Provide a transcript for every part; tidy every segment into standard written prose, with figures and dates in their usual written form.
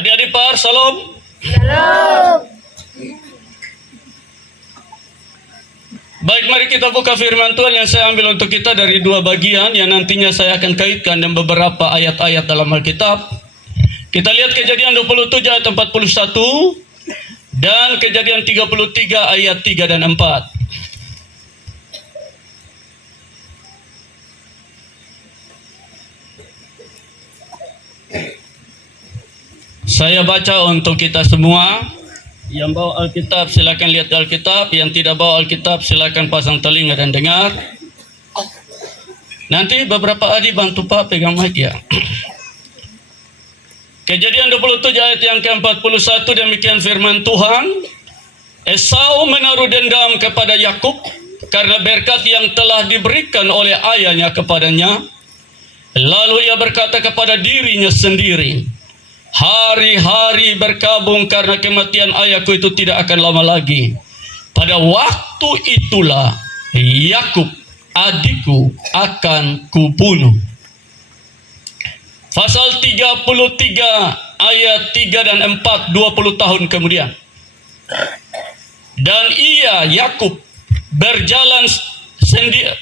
Adik-adik par, salam. Salam. Baik, mari kita buka firman Tuhan yang saya ambil untuk kita dari dua bagian yang nantinya saya akan kaitkan dengan beberapa ayat-ayat dalam Alkitab. Kita lihat Kejadian 27 ayat 41 dan Kejadian 33 ayat 3 dan 4. Saya baca untuk kita semua. Yang bawa Alkitab silakan lihat Alkitab, yang tidak bawa Alkitab silakan pasang telinga dan dengar. Nanti beberapa adik bantu Pak pegang mic ya. Kejadian 27 ayat yang ke-41, demikian firman Tuhan. Esau menaruh dendam kepada Yakub karena berkat yang telah diberikan oleh ayahnya kepadanya. Lalu ia berkata kepada dirinya sendiri, hari-hari berkabung karena kematian ayahku itu tidak akan lama lagi. Pada waktu itulah Yakub adikku akan kubunuh. Pasal 33 ayat 3 dan 4, 20 tahun kemudian. Dan ia Yakub berjalan sendiri,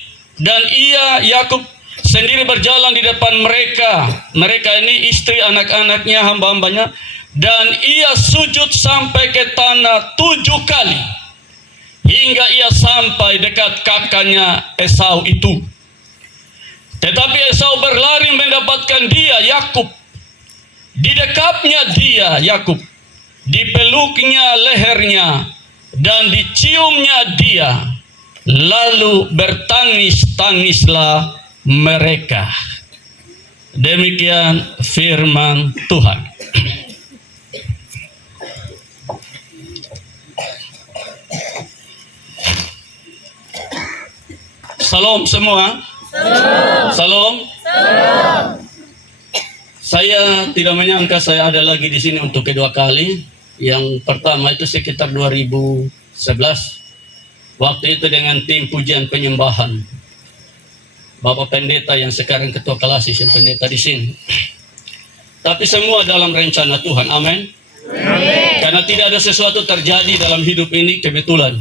Yakub sendiri berjalan di depan mereka. Mereka ini istri, anak-anaknya, hamba-hambanya. Dan ia sujud sampai ke tanah 7 kali. Hingga ia sampai dekat kakaknya Esau itu. Tetapi Esau berlari mendapatkan dia, Yakub. Didekapnya dia, Yakub. Dipeluknya lehernya. Dan diciumnya dia. Lalu bertangis-tangislah mereka. Demikian firman Tuhan. Salam semua. Salam. Saya tidak menyangka saya ada lagi di sini untuk kedua kali. Yang pertama itu sekitar 2011. Waktu itu dengan tim pujian penyembahan. Bapak pendeta yang sekarang ketua kelasis, yang pendeta di sini. Tapi semua dalam rencana Tuhan. Amin. Karena tidak ada sesuatu terjadi dalam hidup ini kebetulan.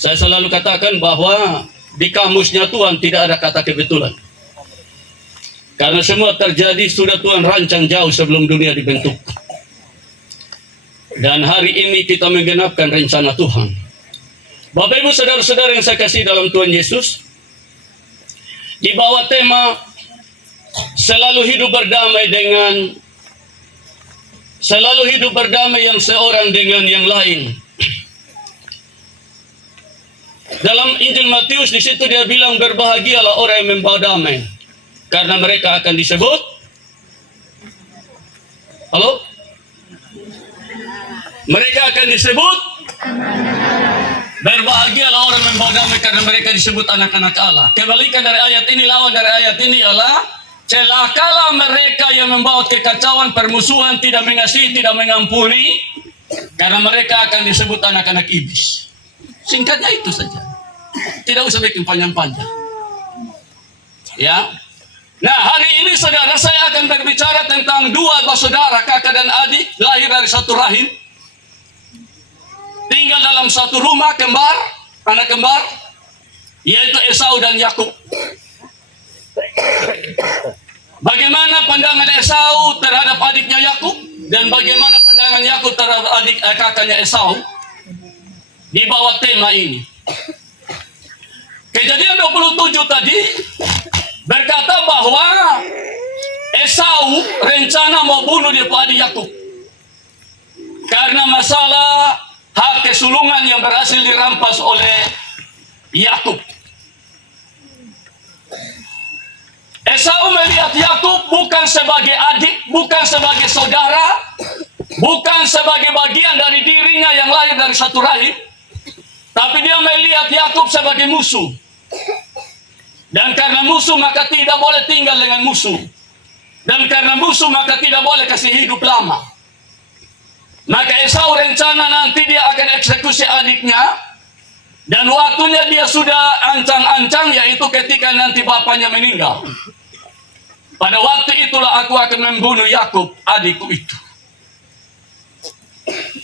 Saya selalu katakan bahwa di kamusnya Tuhan tidak ada kata kebetulan. Karena semua terjadi sudah Tuhan rancang jauh sebelum dunia dibentuk. Dan hari ini kita menggenapkan rencana Tuhan. Bapak Ibu saudara-saudara yang saya kasih dalam Tuhan Yesus, di bawah tema selalu hidup berdamai yang seorang dengan yang lain. Dalam Injil Matius di situ dia bilang berbahagialah orang yang membawa damai, karena mereka akan disebut mereka akan disebut berbahagialah orang yang membawa damai karena mereka disebut anak-anak Allah. Kebalikan dari ayat ini, lawan dari ayat ini adalah celakalah mereka yang membawa kekacauan, permusuhan, tidak mengasihi, tidak mengampuni, karena mereka akan disebut anak-anak iblis. Singkatnya itu saja. Tidak usah bikin panjang-panjang. Ya. Nah, hari ini saudara saya akan berbicara tentang dua bersaudara, kakak dan adik, lahir dari satu rahim. Tinggal dalam satu rumah, anak kembar, yaitu Esau dan Yakub. Bagaimana pandangan Esau terhadap adiknya Yakub, dan bagaimana pandangan Yakub terhadap kakaknya Esau di bawah tema ini. Kejadian 27 tadi berkata bahwa Esau rencana mau bunuh dia adik Yakub karena masalah hak kesulungan yang berhasil dirampas oleh Yakub. Esau melihat Yakub bukan sebagai adik, bukan sebagai saudara, bukan sebagai bagian dari dirinya yang lahir dari satu rahim, tapi dia melihat Yakub sebagai musuh. Dan karena musuh maka tidak boleh tinggal dengan musuh. Dan karena musuh maka tidak boleh kasih hidup lama. Maka Esau rencana nanti dia akan eksekusi adiknya. Dan waktunya dia sudah ancang-ancang, yaitu ketika nanti bapaknya meninggal. Pada waktu itulah aku akan membunuh Yakub, adikku itu.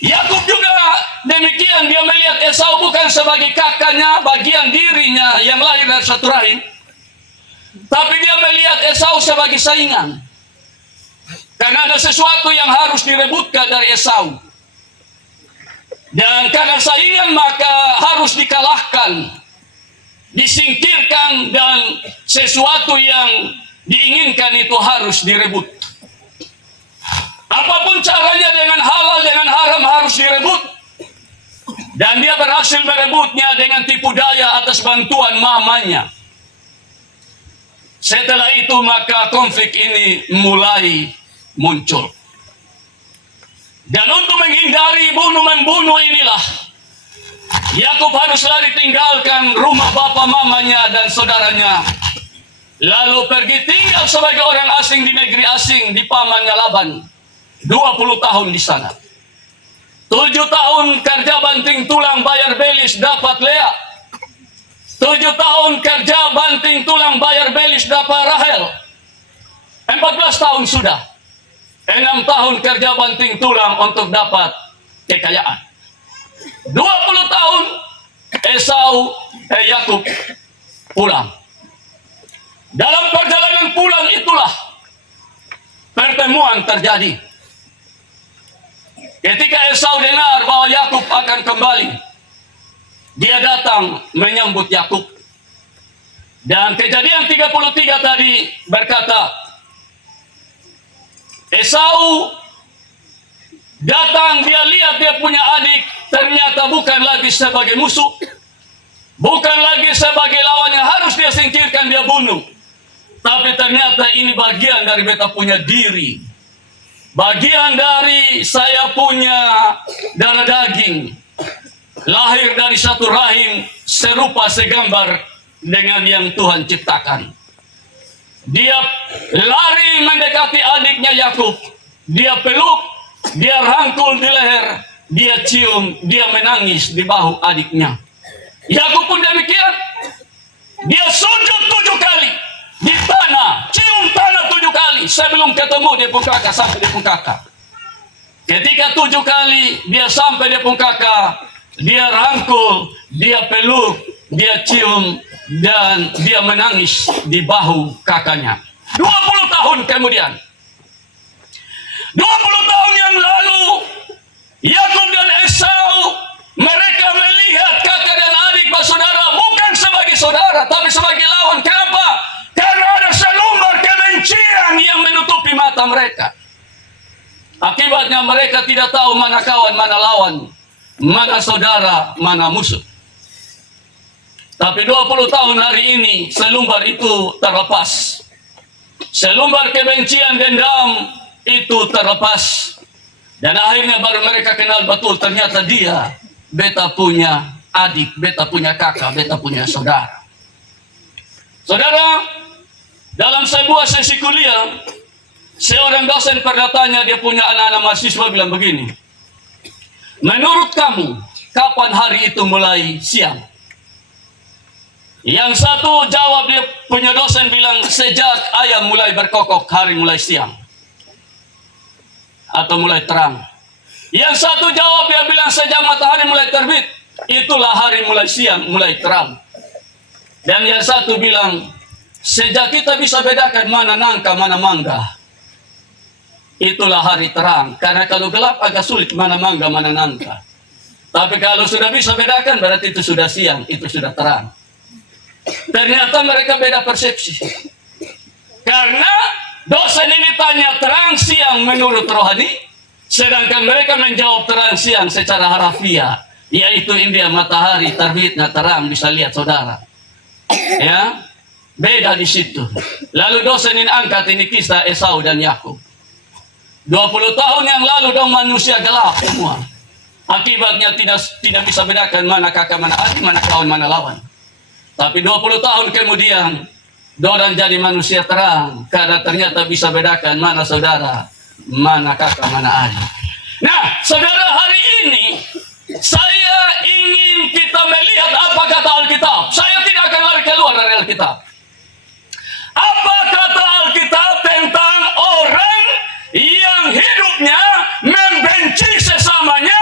Yakub juga demikian, dia melihat Esau bukan sebagai kakaknya, bagian dirinya yang lahir dari satu rahim, tapi dia melihat Esau sebagai saingan. Karena ada sesuatu yang harus direbutkan dari Esau. Dan karena saingan maka harus dikalahkan, disingkirkan, dan sesuatu yang diinginkan itu harus direbut. Apapun caranya, dengan halal, dengan haram, harus direbut. Dan dia berhasil merebutnya dengan tipu daya atas bantuan mamanya. Setelah itu maka konflik ini mulai muncul. Dan untuk menghindari bunuh-membunuh inilah, Yakub harus lari tinggalkan rumah bapak mamanya dan saudaranya, lalu pergi tinggal sebagai orang asing di negeri asing di pamannya Laban. 20 tahun di sana. 7 tahun kerja banting tulang bayar belis dapat Lea. 7 tahun kerja banting tulang bayar belis dapat Rahel. 14 tahun sudah. 6 tahun kerja banting tulang untuk dapat kekayaan. 20 tahun Yakub pulang. Dalam perjalanan pulang itulah pertemuan terjadi. Ketika Esau dengar bahwa Yakub akan kembali, dia datang menyambut Yakub. Dan Kejadian 33 tadi berkata, Esau datang, dia lihat dia punya adik, ternyata bukan lagi sebagai musuh, bukan lagi sebagai lawan yang harus dia singkirkan, dia bunuh. Tapi ternyata ini bagian dari beta punya diri. Bagian dari saya punya darah daging, lahir dari satu rahim, serupa segambar dengan yang Tuhan ciptakan. Dia lari mendekati adiknya Yakub. Dia peluk, dia rangkul di leher, dia cium, dia menangis di bahu adiknya. Yakub pun demikian. Dia sujud 7 kali di tanah, cium tanah 7 kali sebelum ketemu dia pun kakak, sampai dia pun kakak. Ketika 7 kali dia sampai dia pun kakak, dia rangkul, dia peluk, dia cium, dan dia menangis di bahu kakaknya. 20 tahun kemudian, 20 tahun yang lalu, Yakub dan Esau, mereka melihat kakak dan adik bersaudara bukan sebagai saudara, tapi sebagai lawan. Kenapa? Karena ada selumbar kebencian yang menutupi mata mereka. Akibatnya mereka tidak tahu mana kawan, mana lawan, mana saudara, mana musuh. Tapi 20 tahun hari ini selumbar itu terlepas. Selumbar kebencian, dendam itu terlepas. Dan akhirnya baru mereka kenal betul, ternyata dia, beta punya adik, beta punya kakak, beta punya saudara. Saudara, dalam sebuah sesi kuliah, seorang dosen pernah tanya, dia punya anak-anak mahasiswa, bilang begini, menurut kamu, kapan hari itu mulai siang? Yang satu jawab, dia punya dosen bilang, sejak ayam mulai berkokok, hari mulai siang. Atau mulai terang. Yang satu jawab, dia bilang, sejak matahari mulai terbit, itulah hari mulai siang, mulai terang. Dan yang satu bilang, sejak kita bisa bedakan mana nangka, mana mangga, itulah hari terang. Karena kalau gelap agak sulit mana mangga, mana nangka. Tapi kalau sudah bisa bedakan, berarti itu sudah siang, itu sudah terang. Ternyata mereka beda persepsi. Karena dosen ini tanya terang siang menurut rohani, sedangkan mereka menjawab terang siang secara harafiah, yaitu India matahari terbit, nah terang bisa lihat saudara. Ya, beda di situ. Lalu dosen ini angkat ini kisah Esau dan Yakub. 20 tahun yang lalu dong manusia gelap semua. Akibatnya tidak bisa bedakan mana kakak, mana adik, mana kawan, mana lawan. Tapi 20 tahun kemudian, dorang jadi manusia terang. Karena ternyata bisa bedakan mana saudara, mana kakak, mana adik. Nah, saudara, hari ini, saya ingin kita melihat apa kata Alkitab. Saya tidak akan lari keluar dari Alkitab. Apa kata Alkitab tentang orang yang hidupnya membenci sesamanya,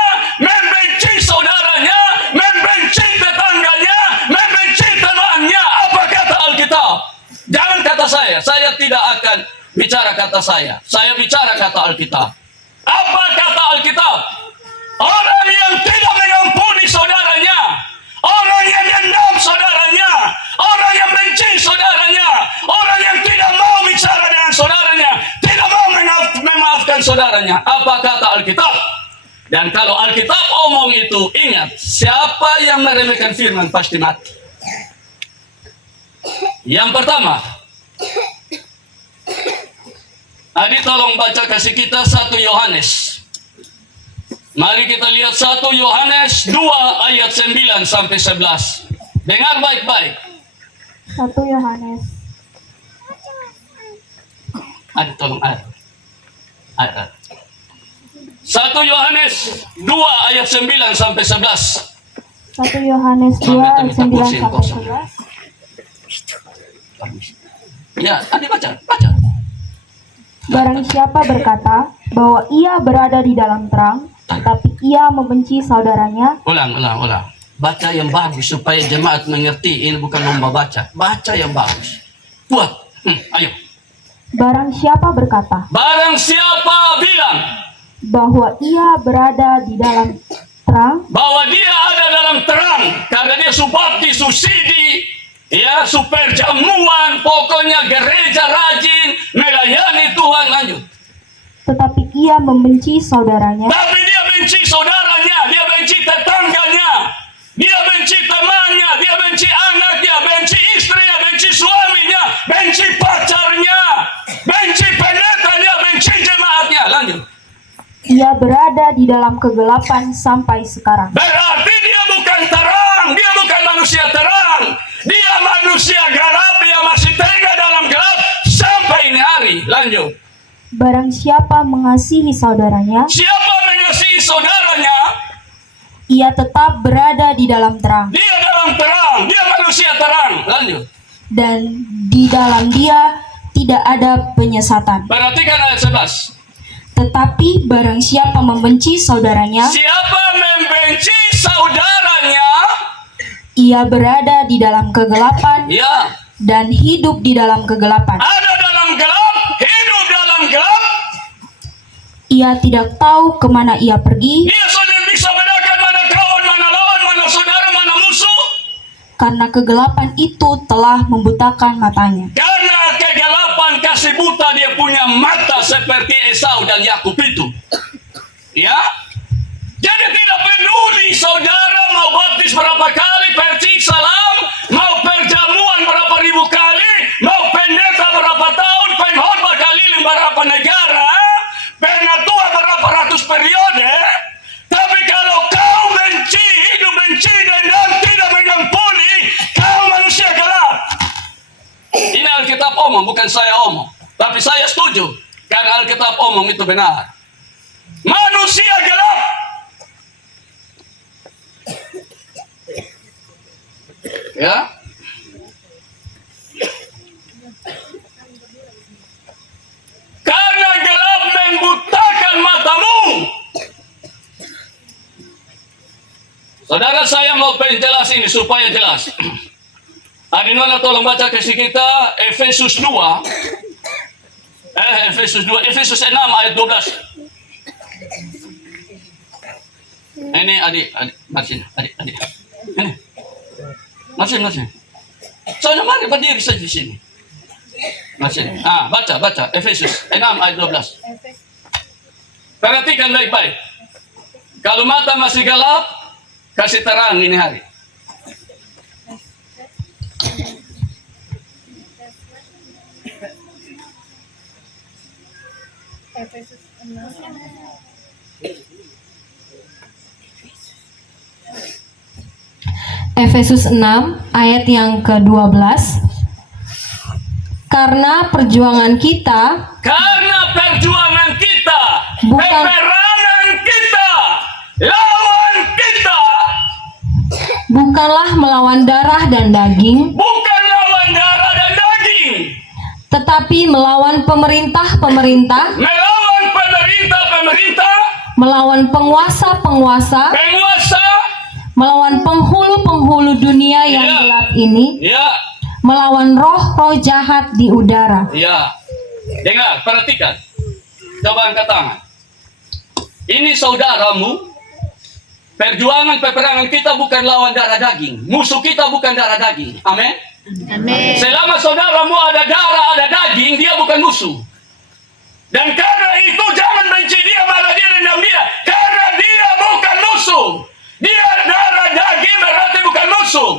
saya. Saya tidak akan bicara kata saya. Saya bicara kata Alkitab. Apa kata Alkitab? Orang yang tidak mengampuni saudaranya, orang yang dendam saudaranya, orang yang benci saudaranya, orang yang tidak mau bicara dengan saudaranya, tidak mau memaafkan saudaranya. Apa kata Alkitab? Dan kalau Alkitab omong itu, ingat, siapa yang meremehkan firman pasti mati. Yang pertama, Adi tolong baca kasih kita 1 Yohanes. Mari kita lihat 1 Yohanes 2 ayat 9 sampai 11. Dengar baik-baik. 1 Yohanes. Adi tolong ayat. 1 Yohanes 2 ayat 9 sampai 11. 1 Yohanes 2 ayat 9 sampai 11. Ya, Adi baca. Barang siapa berkata bahwa ia berada di dalam terang, tetapi ia membenci saudaranya. Ulang. Baca yang bagus supaya jemaat mengerti. Ini bukan lomba baca. Baca yang bagus. Buat. Ayo. Barang siapa berkata Barang siapa bilang bahwa ia berada di dalam terang, bahwa dia ada dalam terang karena dia subapti, susidi, ya, super jamuan, pokoknya gereja rajin, melayani Tuhan, lanjut. tetapi ia membenci saudaranya, Tapi dia benci saudaranya, dia benci tetangganya, dia benci temannya, dia benci anaknya, benci istrinya, benci suaminya, benci pacarnya, benci pendetanya, benci jemaatnya, lanjut. ia berada di dalam kegelapan sampai sekarang. Berarti dia bukan terang, dia bukan manusia terang, dia manusia gelap, dia masih tega dalam gelap sampai ini hari. Lanjut. Barang siapa mengasihi saudaranya, Siapa mengasihi saudaranya, ia tetap berada di dalam terang, dia dalam terang, dia manusia terang. Lanjut. dan di dalam dia tidak ada penyesatan. Perhatikan ayat 11. Tetapi barang siapa membenci saudaranya, Siapa membenci saudaranya, ia berada di dalam kegelapan ya, dan hidup di dalam kegelapan. ada dalam gelap, hidup dalam gelap. Ia tidak tahu kemana ia pergi, Dia sudah bisa bedakan mana kawan, mana lawan, mana saudara, mana musuh. karena kegelapan itu telah membutakan matanya. Karena kegelapan kasih buta dia punya mata seperti Esau dan Yakub itu. Ya. Jadi tidak peduli saudara mau baptis berapa kali, percik salam, mau perjamuan berapa ribu kali, mau pendeta berapa tahun, pengkhotbah keliling berapa negara, penatua berapa ratus periode. Tapi kalau kau benci, hidup benci dan tidak mengampuni, kau manusia gelap. Ini Alkitab omong, bukan saya omong. Tapi saya setuju, karena Alkitab omong itu benar. Manusia gelap. Ya. Karena gelap membutakan matamu. Saudara, saya mau penjelas ini supaya jelas. Adinona tolong baca kasih kita Efesus 2. Efesus 6 ayat 12. Ini adik, Marsin. Ini. Marsin. Soalnya mari berdiri saja di sini. Marsin. Baca. Efesus 6 ayat 12. Perhatikan baik-baik. Kalau mata masih gelap, kasih terang ini hari. Efesus 6 ayat yang ke-12. Karena perjuangan kita Bukan- peperangan kita, lawan kita, bukanlah melawan darah dan daging, bukan lawan darah dan daging, tetapi melawan pemerintah-pemerintah, melawan pemerintah-pemerintah, melawan penguasa-penguasa, penguasa, melawan penghulu-penghulu dunia yang Ya. gelap ini, ya, melawan roh-roh jahat di udara. Ya, dengar, perhatikan. Coba angkat tangan. Ini saudaramu. Perjuangan peperangan kita bukan lawan darah daging. Musuh kita bukan darah daging. Amin. Amin. Selama saudaramu ada darah, ada daging, dia bukan musuh. Dan karena itu jangan benci dia, malah dia dendam dia. Karena dia bukan musuh. Dia darah daging berarti bukan musuh.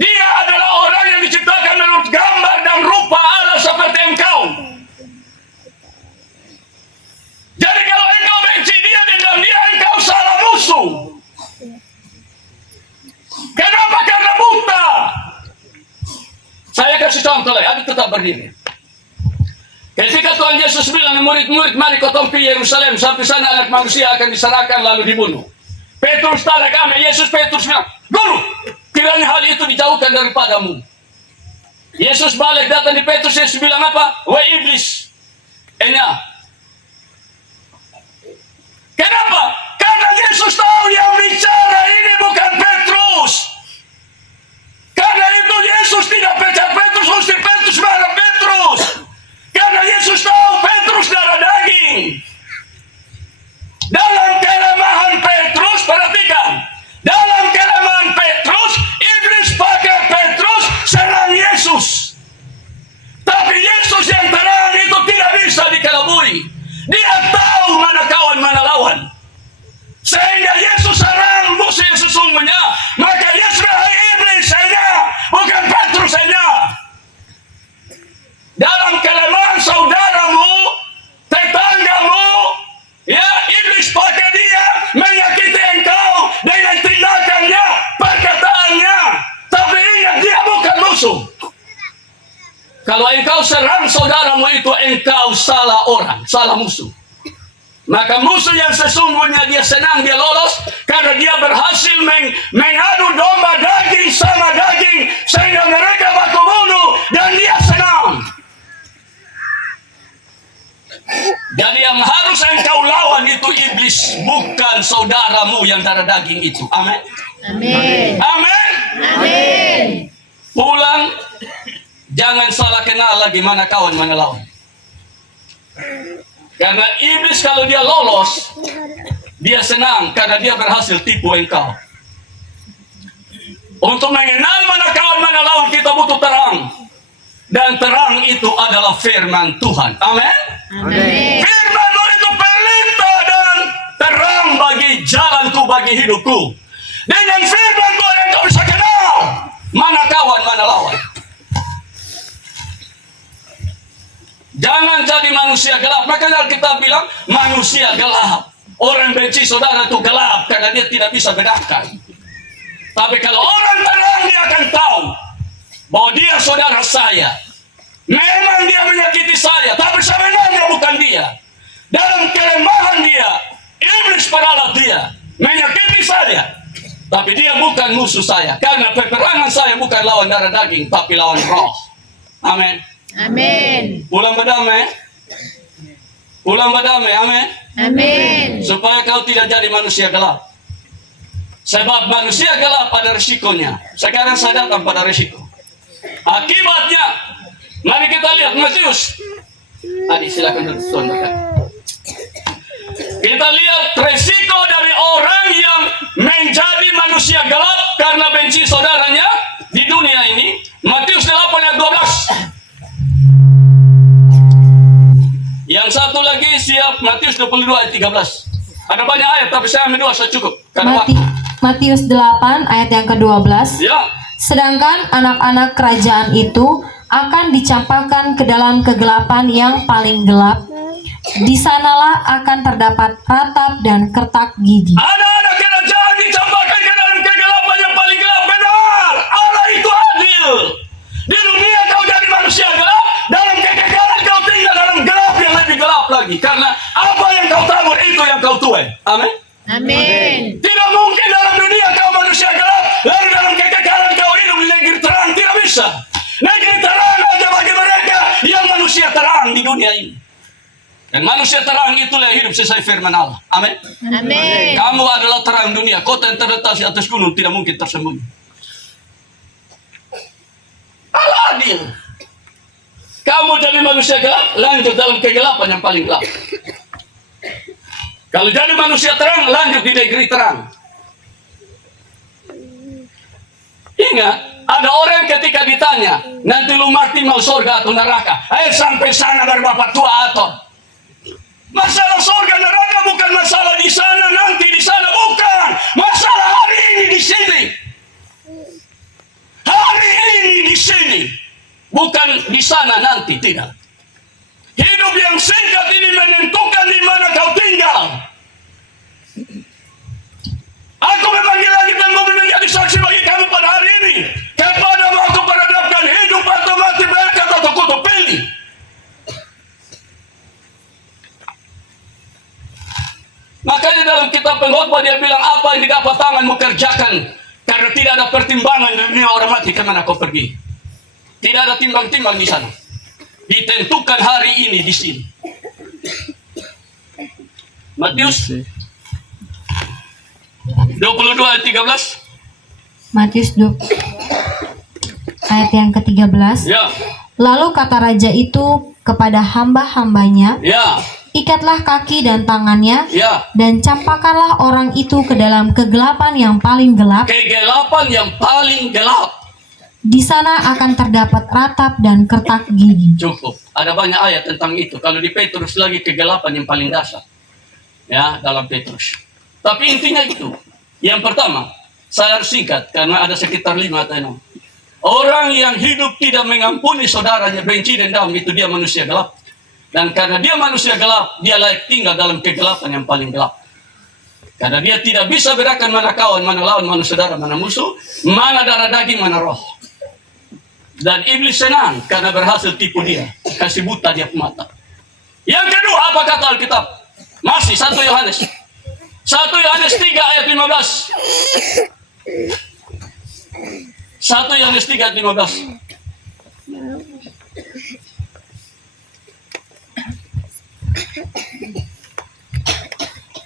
Dia adalah orang yang diciptakan menurut gambar dan rupa Allah seperti engkau. Jadi kalau engkau benci dia, dendam dia, engkau salah musuh. Kenapa? Karena buta. Saya kasih contoh lagi, adik tetap berdiri. Ketika Tuhan Yesus bilang, murid-murid, mari kau pergi Yerusalem, sampai sana anak manusia akan diserahkan lalu dibunuh. Petrus tanda kami, Petrus bilang, Guru, kiranya hal itu dijauhkan daripadamu. Yesus balik datang di Petrus, Yesus bilang apa? Wahai iblis, enak. Kenapa? Karena Yesus tahu yang bicara ini bukan Petrus. Karena itu Yesus tidak pecat Petrus, mesti Petrus marah Petrus. Karena Yesus tahu Petrus darah daging. Dalam kelemahan Petrus, perhatikan. Dalam kelemahan Petrus, iblis pakai Petrus serang Yesus. Tapi Yesus yang terang itu tidak bisa dikelabui. Dia tahu mana kawan, mana lawan. Sehingga Yesus serang musuh yang sesungguhnya. Maka Yesus iblis saja, bukan Petrus saja. Dalam kelemahan saudaramu, tetanggamu, ya iblis pakai dia menyakiti engkau dengan tindakannya, perkataannya. Tapi ingat, dia bukan musuh. Kalau engkau serang saudaramu itu, engkau salah orang, salah musuh. Maka musuh yang sesungguhnya dia senang, dia lolos karena dia berhasil mengadu domba daging sama daging sehingga mereka baku bunuh dan dia senang. Jadi yang harus engkau lawan itu iblis, bukan saudaramu yang darah daging itu. Amin. Amin. Amin. Amin. Pulang, jangan salah kenal lagi mana kawan, mana lawan. Karena iblis kalau dia lolos, dia senang karena dia berhasil tipu engkau. Untuk mengenal mana kawan, mana lawan, kita butuh terang. Dan terang itu adalah firman Tuhan. Amin. Amin. Firman-Mu itu perintah dan terang bagi jalanku, bagi hidupku. Dengan firman Tuhan engkau bisa kenal mana kawan, mana lawan. Jangan jadi manusia gelap. Makanya kita bilang manusia gelap. Orang benci saudara itu gelap karena dia tidak bisa bedakan. Tapi kalau orang terang, dia akan tahu bahwa dia saudara saya. Memang dia menyakiti saya, tapi sebenarnya bukan dia. Dalam kelemahan dia, iblis peralat dia, menyakiti saya. Tapi dia bukan musuh saya. Karena peperangan saya bukan lawan darah daging, tapi lawan roh. Amin. Amin. Pulang berdamai. Pulang berdamai. Amin. Amin. Supaya kau tidak jadi manusia gelap. Sebab manusia gelap pada risikonya. Sekarang saya datang pada risiko. Akibatnya, mari kita lihat Matius. Adik silakan tunjukkan. Kita lihat risiko dari orang yang menjadi manusia gelap karena benci saudaranya di dunia ini. Matius 8 ayat 12. Yang satu lagi siap, Matius 22 ayat 13. Ada banyak ayat tapi saya ambil 2 saya cukup. Karena waktu. Matius 8 ayat yang ke-12. Ya. Sedangkan anak-anak kerajaan itu akan dicampakkan ke dalam kegelapan yang paling gelap. Di sanalah akan terdapat ratap dan kertak gigi. Anak-anak kerajaan dicampakkan ke dalam kegelapan yang paling gelap. Benar. Allah itu adil. Di dunia kau jadi manusia gelap, dalam kekekalan kau tinggal dalam gelap yang lebih gelap lagi. Karena apa yang kau tabur itu yang kau tuai. Amin. Amin. Tidak mungkin dalam dunia kau manusia gelap, lalu dalam kekekalan kau hidup di negeri terang. Tidak bisa. Negeri terang aja bagi mereka yang manusia terang di dunia ini. Dan manusia terang itulah yang hidup sesuai firman Allah. Amin. Amin. Kamu adalah terang dunia. Kota yang terletak di atas gunung tidak mungkin tersembunyi. Allah adil. Kamu jadi manusia gelap, lanjut dalam kegelapan yang paling gelap. Kalau jadi manusia terang, lanjut di negeri terang. Ingat, ada orang ketika ditanya, nanti lu mati mau surga atau neraka? Sampai sana baru bapak tua atau. Masalah surga neraka bukan masalah di sana, nanti di sana, bukan. Masalah hari ini di sini. Hari ini di sini. Bukan di sana nanti, tidak. Hidup yang singkat ini menentukan di mana kau tinggal. Aku memanggil langit dan bumi menjadi saksi bagi kamu pada hari ini. Kepadamu aku perhadapkan hidup atau mati, berkat atau kutuk, pilih. Makanya dalam kitab Pengkhotbah dia bilang, apa yang didapat tanganmu kerjakan, karena tidak ada pertimbangan dunia orang mati kemana kau pergi. Tidak ada timbang-timbang di sana. Ditentukan hari ini di sini. Matius 22 ayat 13. Matius 20 ayat yang ke-13. Ya, Lalu kata raja itu kepada hamba-hambanya, ya, ikatlah kaki dan tangannya, ya. dan campakkanlah orang itu ke dalam kegelapan yang paling gelap. Kegelapan yang paling gelap. Di sana akan terdapat ratap dan kertak gigi. Cukup. Ada banyak ayat tentang itu. Kalau di Petrus lagi kegelapan yang paling dasar. Ya, dalam Petrus. Tapi intinya itu. Yang pertama, saya harus singkat karena ada sekitar 5 atau 6. Orang yang hidup tidak mengampuni saudaranya, benci dendam, itu dia manusia gelap. Dan karena dia manusia gelap, dia layak tinggal dalam kegelapan yang paling gelap. Karena dia tidak bisa bedakan mana kawan, mana lawan, mana saudara, mana musuh, mana darah daging, mana roh. Dan iblis senang karena berhasil tipu dia, kasih buta dia mata. Yang kedua, apa kata Alkitab? Masih 1 Yohanes 3 ayat 15. 1 Yohanes 3 ayat 15.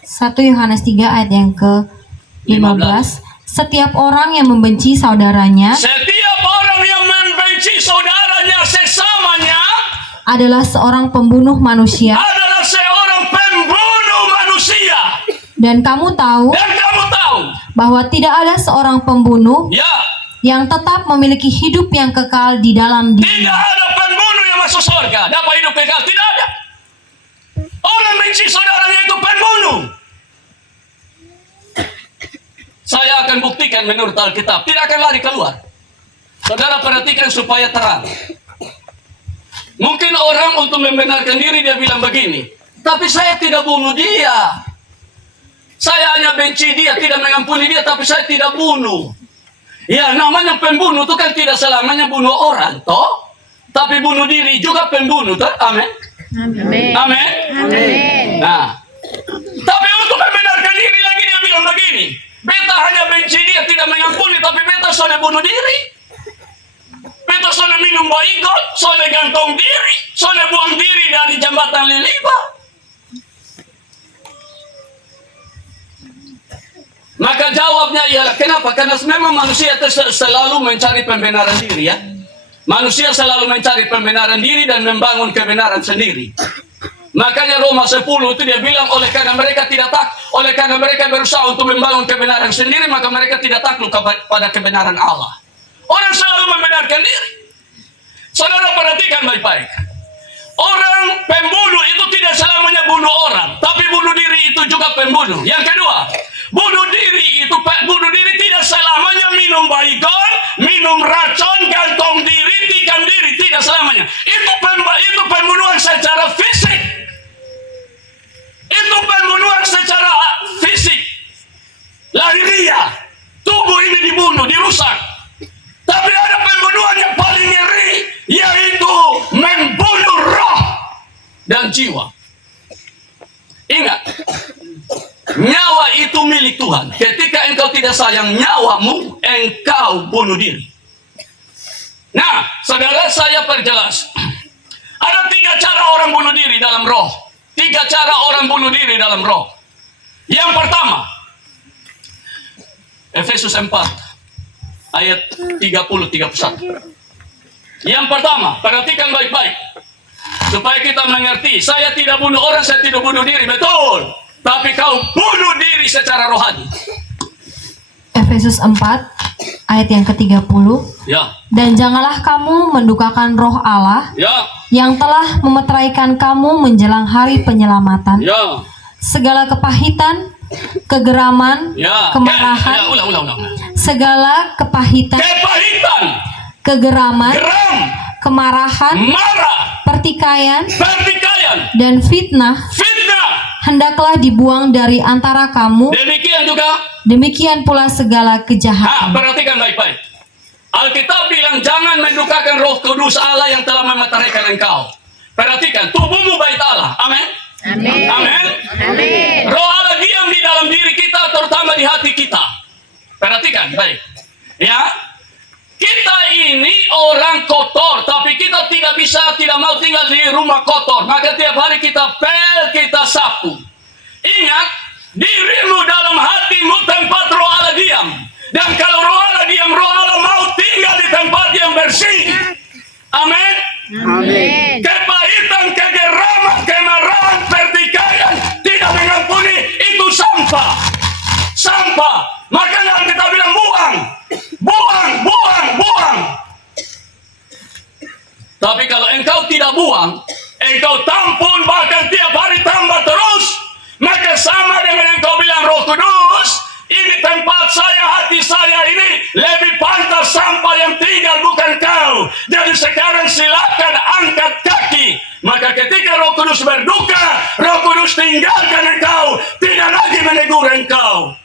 Satu Yohanes 3 ayat yang ke-15. Setiap orang yang membenci saudaranya Setiap orang yang membenci saudaranya sesamanya adalah seorang pembunuh manusia. adalah seorang pembunuh manusia. Dan kamu tahu bahwa tidak ada seorang pembunuh Ya, yang tetap memiliki hidup yang kekal di dalam tidak dirinya. ada pembunuh yang masuk surga dapat hidup kekal, tidak ada. Orang benci saudaranya itu pembunuh. Saya akan buktikan menurut Alkitab, tidak akan lari keluar. Saudara perhatikan supaya terang. Mungkin orang untuk membenarkan diri dia bilang begini, tapi saya tidak bunuh dia. Saya hanya benci dia, tidak mengampuni dia, tapi saya tidak bunuh. Ya, namanya pembunuh itu kan tidak selamanya bunuh orang, toh? Tapi bunuh diri juga pembunuh, toh? Amin. Amin. Amin. Amin. Nah, tapi untuk membenarkan diri lagi dia bilang begini, beta hanya benci dia, tidak mengampuni, tapi beta sudah bunuh diri. Beta sudah minum baygon, sudah gantung diri, sudah buang diri dari jembatan Liliba. Maka jawabnya ialah kenapa? Karena memang manusia itu selalu mencari pembenaran diri, ya. Manusia selalu mencari pembenaran diri dan membangun kebenaran sendiri. Makanya Roma 10 itu dia bilang, oleh karena mereka berusaha untuk membangun kebenaran sendiri, maka mereka tidak takluk pada kebenaran Allah. Orang selalu membenarkan diri. Saudara perhatikan baik-baik. Orang pembunuh itu tidak selamanya bunuh orang, tapi bunuh diri itu juga pembunuh. Yang kedua, bunuh diri tidak selamanya minum baygon, minum racun, gantung diri, tikam diri, tidak selamanya. Itu pembunuhan secara fisik. Itu pembunuhan secara fisik. Lahiriah. Tubuh ini dibunuh, dirusak. Tapi ada pembunuhan yang paling ngeri, yaitu membunuh roh dan jiwa. Ingat, nyawa itu milik Tuhan. Ketika engkau tidak sayang nyawamu, engkau bunuh diri. Nah, saudara, saya perjelas. Ada 3 cara orang bunuh diri dalam roh. 3 cara orang bunuh diri dalam roh. Yang pertama, Efesus 4 ayat 30-31. Yang pertama, perhatikan baik-baik. Supaya kita mengerti, saya tidak bunuh orang, saya tidak bunuh diri, betul. Tapi kau bunuh diri secara rohani. Efesus 4 ayat yang ke-30. Ya, Dan janganlah kamu mendukakan roh Allah ya, yang telah memeteraikan kamu menjelang hari penyelamatan. ya, Segala kepahitan, kegeraman, ya. kemarahan, Ulang. segala kepahitan, Kepahitan, kegeraman, geram, kemarahan, marah, pertikaian, pertikaian, dan fitnah fitnah. hendaklah dibuang dari antara kamu. Demikian juga. Demikian pula segala kejahatan. Perhatikan baik-baik. Alkitab bilang jangan mendukakan Roh Kudus Allah yang telah memeteraikan engkau. Perhatikan, tubuhmu bait Allah. Amin. Amin. Amin. Amin. Roh Allah diam di dalam diri kita, terutama di hati kita. Perhatikan baik. Ya. Kita ini orang kotor, tapi kita tidak mau tinggal di rumah kotor. Maka tiap hari kita pel, kita sapu. Ingat, dirimu dalam hatimu tempat roh Allah diam. Dan kalau roh Allah diam, roh Allah mau tinggal di tempat yang bersih. Amin. Amin. Kepahitan, kegeraman, kemarahan, pertikaian, tidak mengampuni, itu sampah. Sampah. Makanya kita bilang buang. Buang. Tapi kalau engkau tidak buang, engkau tampun bahkan tiap hari tambah terus, maka sama dengan engkau bilang Roh Kudus, ini tempat saya, hati saya ini lebih pantas sampah yang tinggal bukan kau. Jadi sekarang silakan angkat kaki. Maka ketika Roh Kudus berduka, Roh Kudus tinggalkan engkau, tidak lagi menegur engkau.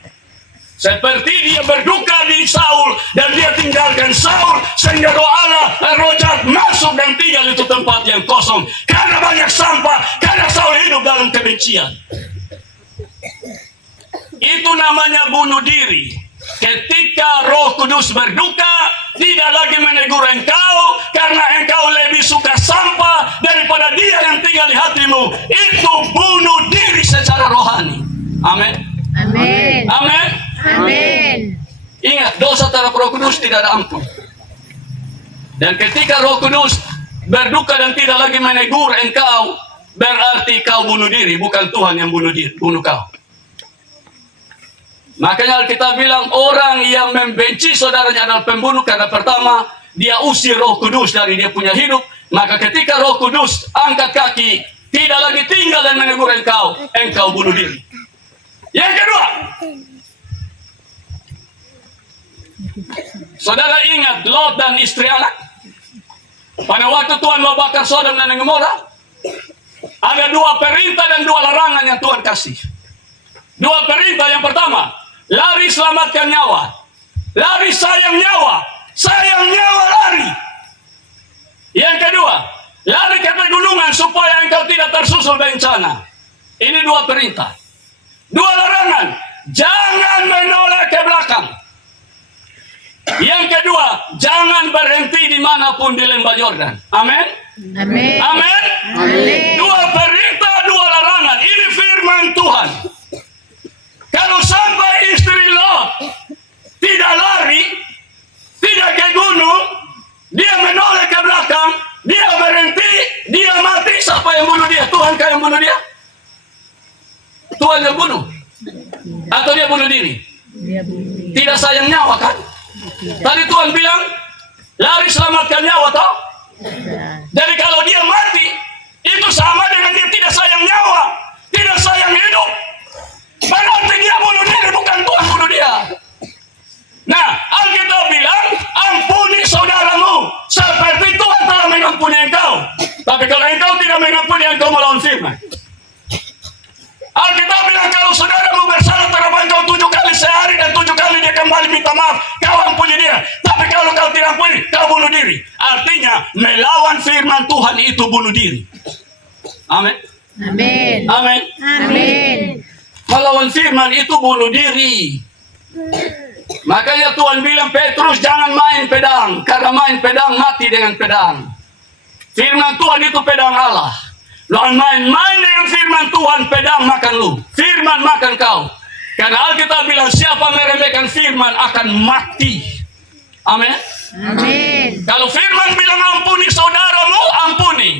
Seperti dia berduka di Saul dan dia tinggalkan Saul sehingga roh Allah, roh jahat masuk dan tinggal itu tempat yang kosong karena banyak sampah, karena Saul hidup dalam kebencian. Itu namanya bunuh diri. Ketika Roh Kudus berduka, tidak lagi menegur engkau karena engkau lebih suka sampah daripada dia yang tinggal di hatimu. Itu bunuh diri secara rohani. Amin. Amin. Amin. Amin. Ingat, dosa terhadap Roh Kudus tidak ada ampun. Dan ketika Roh Kudus berduka dan tidak lagi menegur engkau, berarti kau bunuh diri, bukan Tuhan yang bunuh kau. Makanya Alkitab bilang orang yang membenci saudaranya adalah pembunuh, karena pertama dia usir Roh Kudus dari dia punya hidup. Maka ketika Roh Kudus angkat kaki, tidak lagi tinggal dan menegur engkau bunuh diri. Yang kedua, saudara ingat Lot dan istri anak. Pada waktu Tuhan mau bakar Sodom dan Gomora, ada dua perintah dan dua larangan yang Tuhan kasih. Dua perintah, yang pertama, lari selamatkan nyawa. Lari sayang nyawa. Sayang nyawa lari. Yang kedua, lari ke pegunungan supaya engkau tidak tersusul bencana. Ini dua perintah. Dua larangan, jangan menoleh ke belakang. Yang kedua, jangan berhenti dimanapun di lembah Yordan. Amin. Amin. Amin. Amin. Dua perintah, dua larangan. Ini firman Tuhan. Kalau sampai istri Lot tidak lari, tidak ke gunung, dia menoleh ke belakang, dia berhenti, dia mati, siapa yang bunuh dia? Tuhan kah yang bunuh dia? Tuhan yang bunuh? Atau dia bunuh diri? Tidak sayang nyawa kan? Tadi Tuhan bilang, lari selamatkan nyawa toh? Jadi kalau dia mati, itu sama dengan dia tidak sayang nyawa, tidak sayang hidup. Berarti dia bunuh diri, bukan Tuhan bunuh dia. Nah, Alkitab bilang, ampuni saudaramu seperti Tuhan telah mengampuni engkau. Tapi kalau engkau tidak mengampuni, engkau melawan firman. Alkitab bilang kalau saudaramu bersalah terhadap engkau 7 kali sehari dan 7 kali dia kembali minta maaf, kau ampuni dia. Tapi kalau kau tidak ampuni, kau bunuh diri. Artinya melawan firman Tuhan itu bunuh diri. Amin. Amin. Amin. Amin. Melawan firman itu bunuh diri. Makanya Tuhan bilang Petrus jangan main pedang, karena main pedang mati dengan pedang. Firman Tuhan itu pedang Allah. Lawan main dengan firman Tuhan, pedang makan lu, firman makan kau. Karena Alkitab bilang siapa meremehkan firman akan mati. Amin. Amin. Kalau firman bilang ampuni saudaramu, ampuni.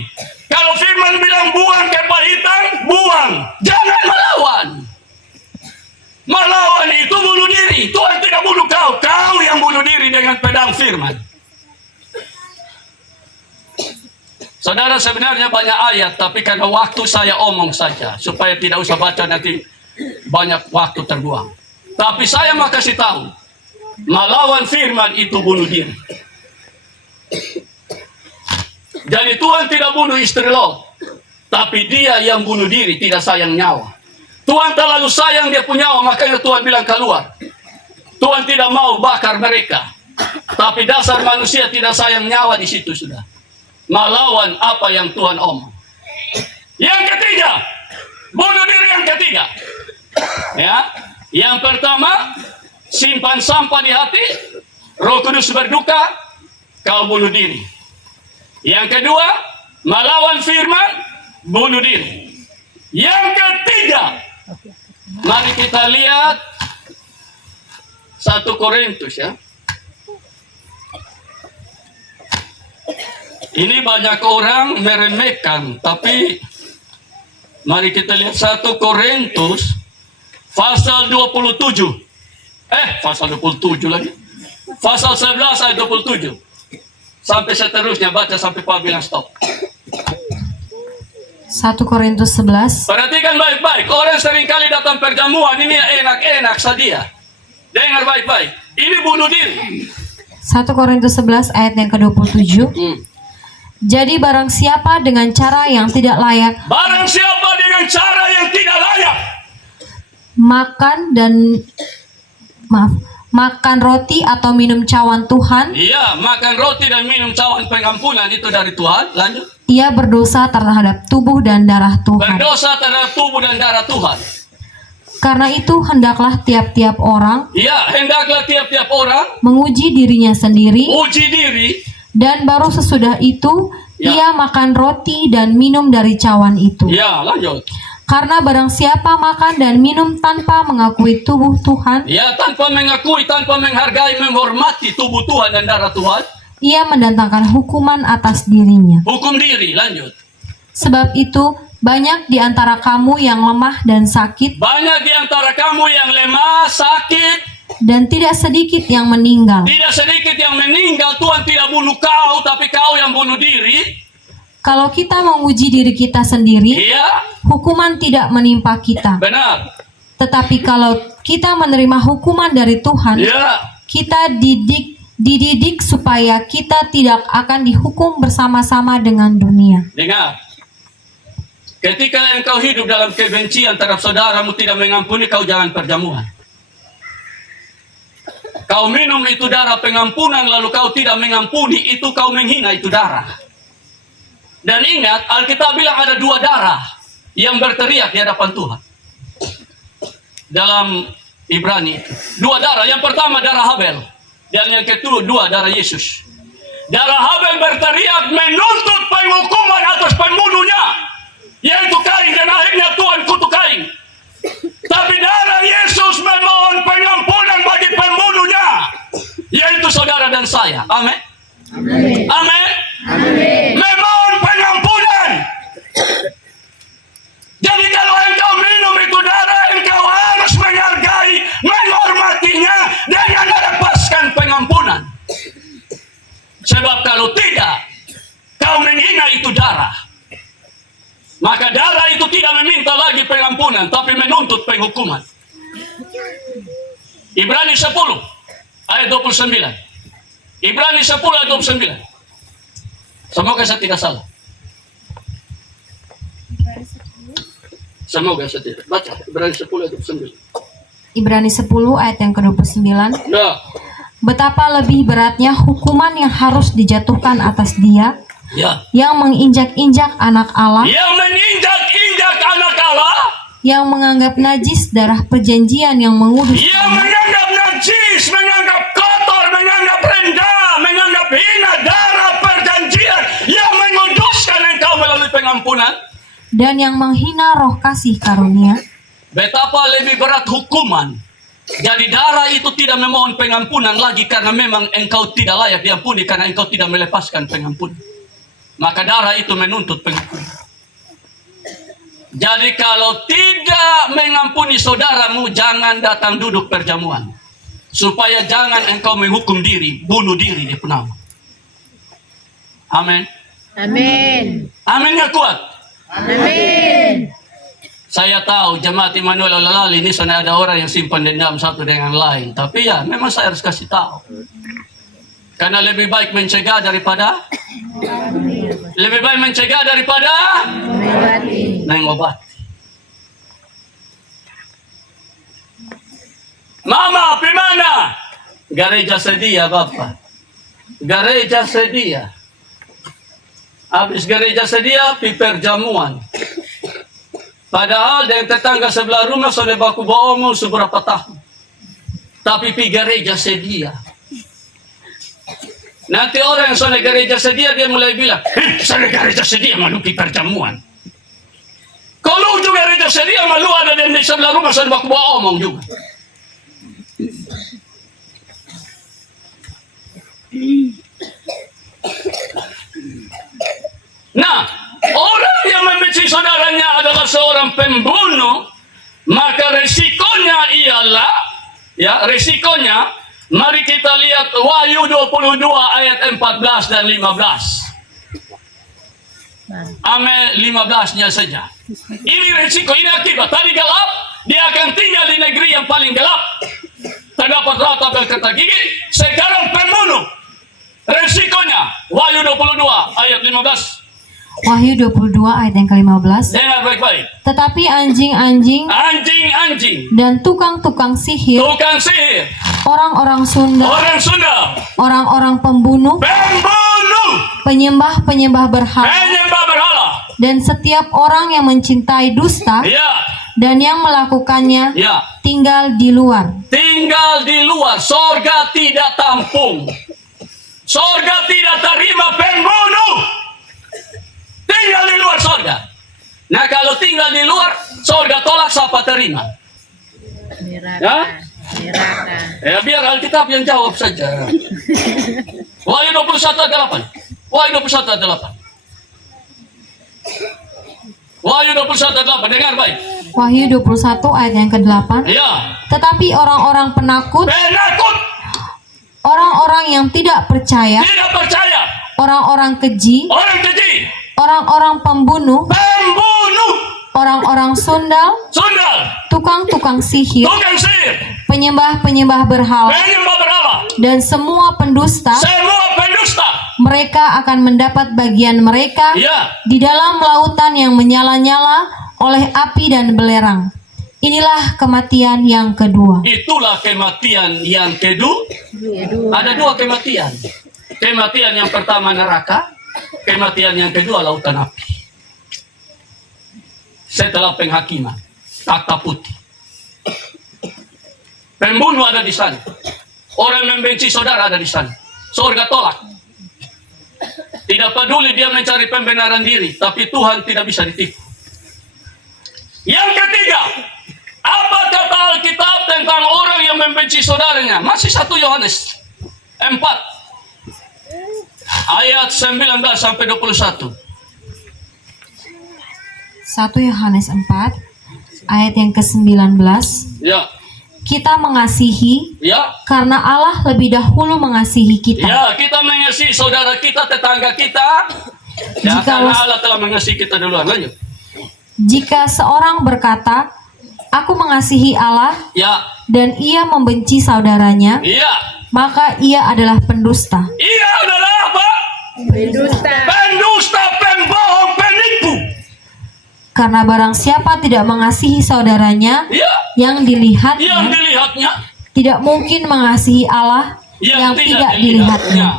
Kalau firman bilang buang kepahitan, buang. Jangan melawan. Melawan itu bunuh diri. Tuhan tidak bunuh kau. Kau yang bunuh diri dengan pedang firman. Saudara, sebenarnya banyak ayat, tapi karena waktu saya omong saja, supaya tidak usah baca nanti banyak waktu terbuang. Tapi saya mau kasih tahu, melawan firman itu bunuh diri. Jadi Tuhan tidak bunuh istri Lot, tapi dia yang bunuh diri, tidak sayang nyawa. Tuhan terlalu sayang dia punya nyawa, makanya Tuhan bilang keluar. Tuhan tidak mau bakar mereka, tapi dasar manusia tidak sayang nyawa di situ sudah. Melawan apa yang Tuhan omong. Yang ketiga, bunuh diri yang ketiga. Ya, yang pertama, simpan sampah di hati, Roh Kudus berduka, kau bunuh diri. Yang kedua, melawan firman, bunuh diri. Yang ketiga, mari kita lihat 1 Korintus ya. Ini banyak orang meremehkan, tapi mari kita lihat 1 Korintus pasal 27. Pasal 27 lagi. Pasal 11 ayat 27. Sampai seterusnya, baca sampai Pak bilang stop. 1 Korintus 11 Perhatikan baik-baik. Orang seringkali datang perjamuan, ini enak-enak saja. Dengar baik-baik. Ini bunuh diri. 1 Korintus 11 ayat yang ke-27. Jadi barang siapa dengan cara yang tidak layak Barang siapa dengan cara yang tidak layak makan roti atau minum cawan Tuhan, iya, makan roti dan minum cawan pengampunan itu dari Tuhan. Lanjut. ia berdosa terhadap tubuh dan darah Tuhan. Berdosa terhadap tubuh dan darah Tuhan. Karena itu hendaklah tiap-tiap orang Iya, hendaklah tiap-tiap orang menguji dirinya sendiri, uji diri. dan baru sesudah itu Ya. ia makan roti dan minum dari cawan itu. Ya, lanjut. Karena barang siapa makan dan minum tanpa mengakui tubuh Tuhan, Ya, tanpa mengakui, tanpa menghargai, menghormati tubuh Tuhan dan darah Tuhan, ia mendatangkan hukuman atas dirinya. hukum diri. Lanjut. Sebab itu banyak di antara kamu yang lemah dan sakit, Banyak di antara kamu yang lemah, sakit, dan tidak sedikit yang meninggal. tidak sedikit yang meninggal. Tuhan tidak bunuh kau, tapi kau yang bunuh diri. Kalau kita menguji diri kita sendiri, Iya, hukuman tidak menimpa kita. benar. Tetapi kalau kita menerima hukuman dari Tuhan, Iya, kita dididik supaya kita tidak akan dihukum bersama-sama dengan dunia. dengar. Ketika engkau hidup dalam kebencian terhadap saudaramu, tidak mengampuni, kau jangan perjamuan. Kau minum itu darah pengampunan, lalu kau tidak mengampuni, itu kau menghina itu darah. Dan ingat, Alkitab bilang ada 2 darah yang berteriak di hadapan Tuhan. Dalam Ibrani, 2 darah. Yang pertama darah Habel, dan yang kedua darah Yesus. Darah Habel berteriak menuntut penghukuman atas pembunuhnya, yaitu Kain, dan akhirnya Tuhan kutuk Kain. Tapi darah Yesus memohon pengampunan bagi pembunuhnya, yaitu saudara dan saya. Amin. Amin. Memohon pengampunan. Jadi kalau engkau minum itu darah, engkau harus menghargai, menghormatinya dengan melepaskan pengampunan. Sebab kalau tidak, kau menghina itu darah. Maka darah itu tidak meminta lagi pengampunan, tapi menuntut penghukuman. Ibrani 10 ayat 29. Ibrani 10 ayat 29. Semoga saya tidak salah. Semoga saya tidak. Baca Ibrani 10 ayat 29. Ibrani 10 ayat yang ke-29. Nah, Betapa lebih beratnya hukuman yang harus dijatuhkan atas dia ya. yang menginjak-injak anak Allah, Yang menginjak-injak anak Allah, yang menganggap najis darah perjanjian yang mengudus, yang menganggap najis, menganggap kotor, menganggap rendah, menganggap hina darah perjanjian yang menguduskan engkau melalui pengampunan. dan yang menghina roh kasih karunia, Betapa lebih berat hukuman Jadi darah itu tidak memohon pengampunan lagi karena memang engkau tidak layak diampuni karena engkau tidak melepaskan pengampunan. Maka darah itu menuntut pengampunan. Jadi kalau tidak mengampuni saudaramu, jangan datang duduk perjamuan. Supaya jangan engkau menghukum diri, bunuh diri di penama. Amin. Amin. Amin yang kuat. Amin. Saya tahu jemaat Immanuel Olalali ini sana ada orang yang simpan dendam satu dengan lain. Tapi ya memang saya harus kasih tahu. Karena lebih baik mencegah daripada mengobati. Mama, pimana? Gereja sedia, Bapak. Gereja sedia. Habis gereja sedia, pi perjamuan. Padahal dengan tetangga sebelah rumah sudah baku bohong seberapa tahun. Tapi pi gereja sedia. Nanti orang yang sudah gereja sedia, dia mulai bilang, sudah gereja sedia, malu pi perjamuan. Kalau juga gereja sedia, malu ada di sebelah rumah sudah baku bohong juga. Nah, orang yang membenci saudaranya adalah seorang pembunuh, maka resikonya ialah, resikonya, mari kita lihat Wahyu 22 ayat 14 dan 15. Amin, 15-nya saja. Ini resiko, ini akibat. Tadi gelap, dia akan tinggal di negeri yang paling gelap. Terdapat ratap dan kata gigi. Sekarang pembunuh. Resikonya, Wahyu 22 ayat 15. Wahyu 22 ayat yang ke-15. Dengar baik-baik. Tetapi anjing-anjing Anjing-anjing, dan tukang-tukang sihir, tukang sihir, orang-orang Sunda, orang Sunda, orang-orang pembunuh, penyembah-penyembah berhala, penyembah berhala, dan setiap orang yang mencintai dusta ya, dan yang melakukannya ya, tinggal di luar. tinggal di luar. Sorga tidak tampung. Sorga tidak terima pembunuh. Tinggal di luar sorga. Nah kalau tinggal di luar, sorga tolak, siapa terima? Neraka. Neraka. Ya biar Alkitab yang jawab saja. Wahyu 21 ayat 8. Wahyu 21 ayat 8. Wahyu 21 ayat 8. Dengar baik. Wahyu 21 ayat yang ke-8. Ya. Tetapi orang-orang penakut, Penakut, orang-orang yang tidak percaya, tidak percaya, orang-orang keji, orang keji, orang-orang pembunuh, pembunuh, orang-orang sundal, sundal, tukang-tukang sihir, tukang sihir, penyembah-penyembah berhala, penyembah berhala, dan semua pendusta, semua pendusta. mereka akan mendapat bagian mereka Ya. di dalam lautan yang menyala-nyala oleh api dan belerang. Inilah kematian yang kedua. Itulah kematian yang kedua. Ada dua kematian. Kematian yang pertama neraka, kematian yang kedua lautan api. Setelah penghakiman, kata putih. Pembunuh ada di sana. Orang membenci saudara ada di sana. Surga tolak. Tidak peduli dia mencari pembenaran diri, tapi Tuhan tidak bisa ditipu. Yang ketiga, apa kata Alkitab tentang orang yang membenci saudaranya? Masih 1 Yohanes 4 ayat 19 sampai 21. 1 Yohanes 4 ayat yang ke-19. Ya, Kita mengasihi ya, karena Allah lebih dahulu mengasihi kita. ya, kita mengasihi saudara kita, tetangga kita. Ya, Jika karena Allah telah mengasihi kita duluan. Lanjut. Jika seorang berkata, "Aku mengasihi Allah," Ya, dan ia membenci saudaranya, iya. maka ia adalah pendusta. Ia adalah apa? Pendusta. Pendusta, pembohong, penipu. Karena barang siapa tidak mengasihi saudaranya Ya, yang yang dilihatnya, dilihatnya, tidak mungkin mengasihi Allah yang tidak dilihatnya.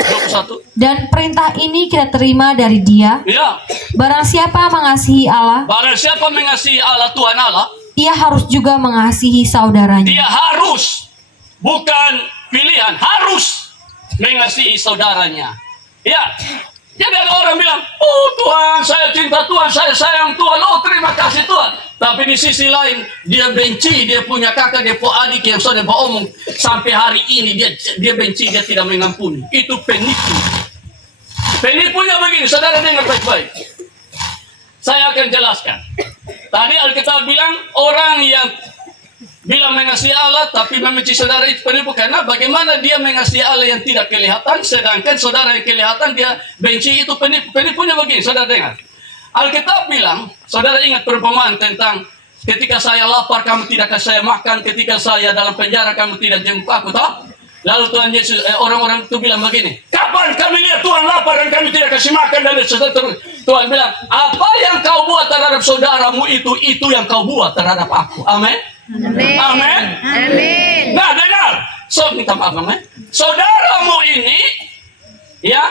21. Dan perintah ini kita terima dari Dia. Ya, Barang siapa mengasihi Allah, barang siapa mengasihi Allah, Tuhan Allah, ia harus juga mengasihi saudaranya. dia harus, bukan pilihan, harus mengasihi saudaranya. Ya, jadi ada orang bilang, oh Tuhan, saya cinta Tuhan, saya sayang Tuhan, oh terima kasih Tuhan. Tapi di sisi lain, dia benci, dia punya kakak, dia punya adik yang sudah beromong. Sampai hari ini, dia benci, dia tidak mengampuni. Itu penipu. Penipunya begini, saudara dengar baik-baik. Saya akan jelaskan. Tadi Alkitab bilang, orang yang bilang mengasihi Allah, tapi membenci saudara itu penipu. Karena bagaimana dia mengasihi Allah yang tidak kelihatan, sedangkan saudara yang kelihatan, dia benci, itu penipu. Penipunya begini, saudara dengar. Alkitab bilang, saudara ingat perumpamaan tentang ketika saya lapar, kamu tidak kasih saya makan. Ketika saya dalam penjara, kamu tidak jenguk aku, toh? Lalu Tuhan Yesus, orang-orang itu bilang begini, kapan kami lihat Tuhan lapar dan kami tidak kasih makan? Dan Tuhan bilang, apa yang kau buat terhadap saudaramu itu yang kau buat terhadap aku. Amin. Amin. Amin. Amin. Nah, dengar. Minta maaf, amin. Saudaramu ini, ya,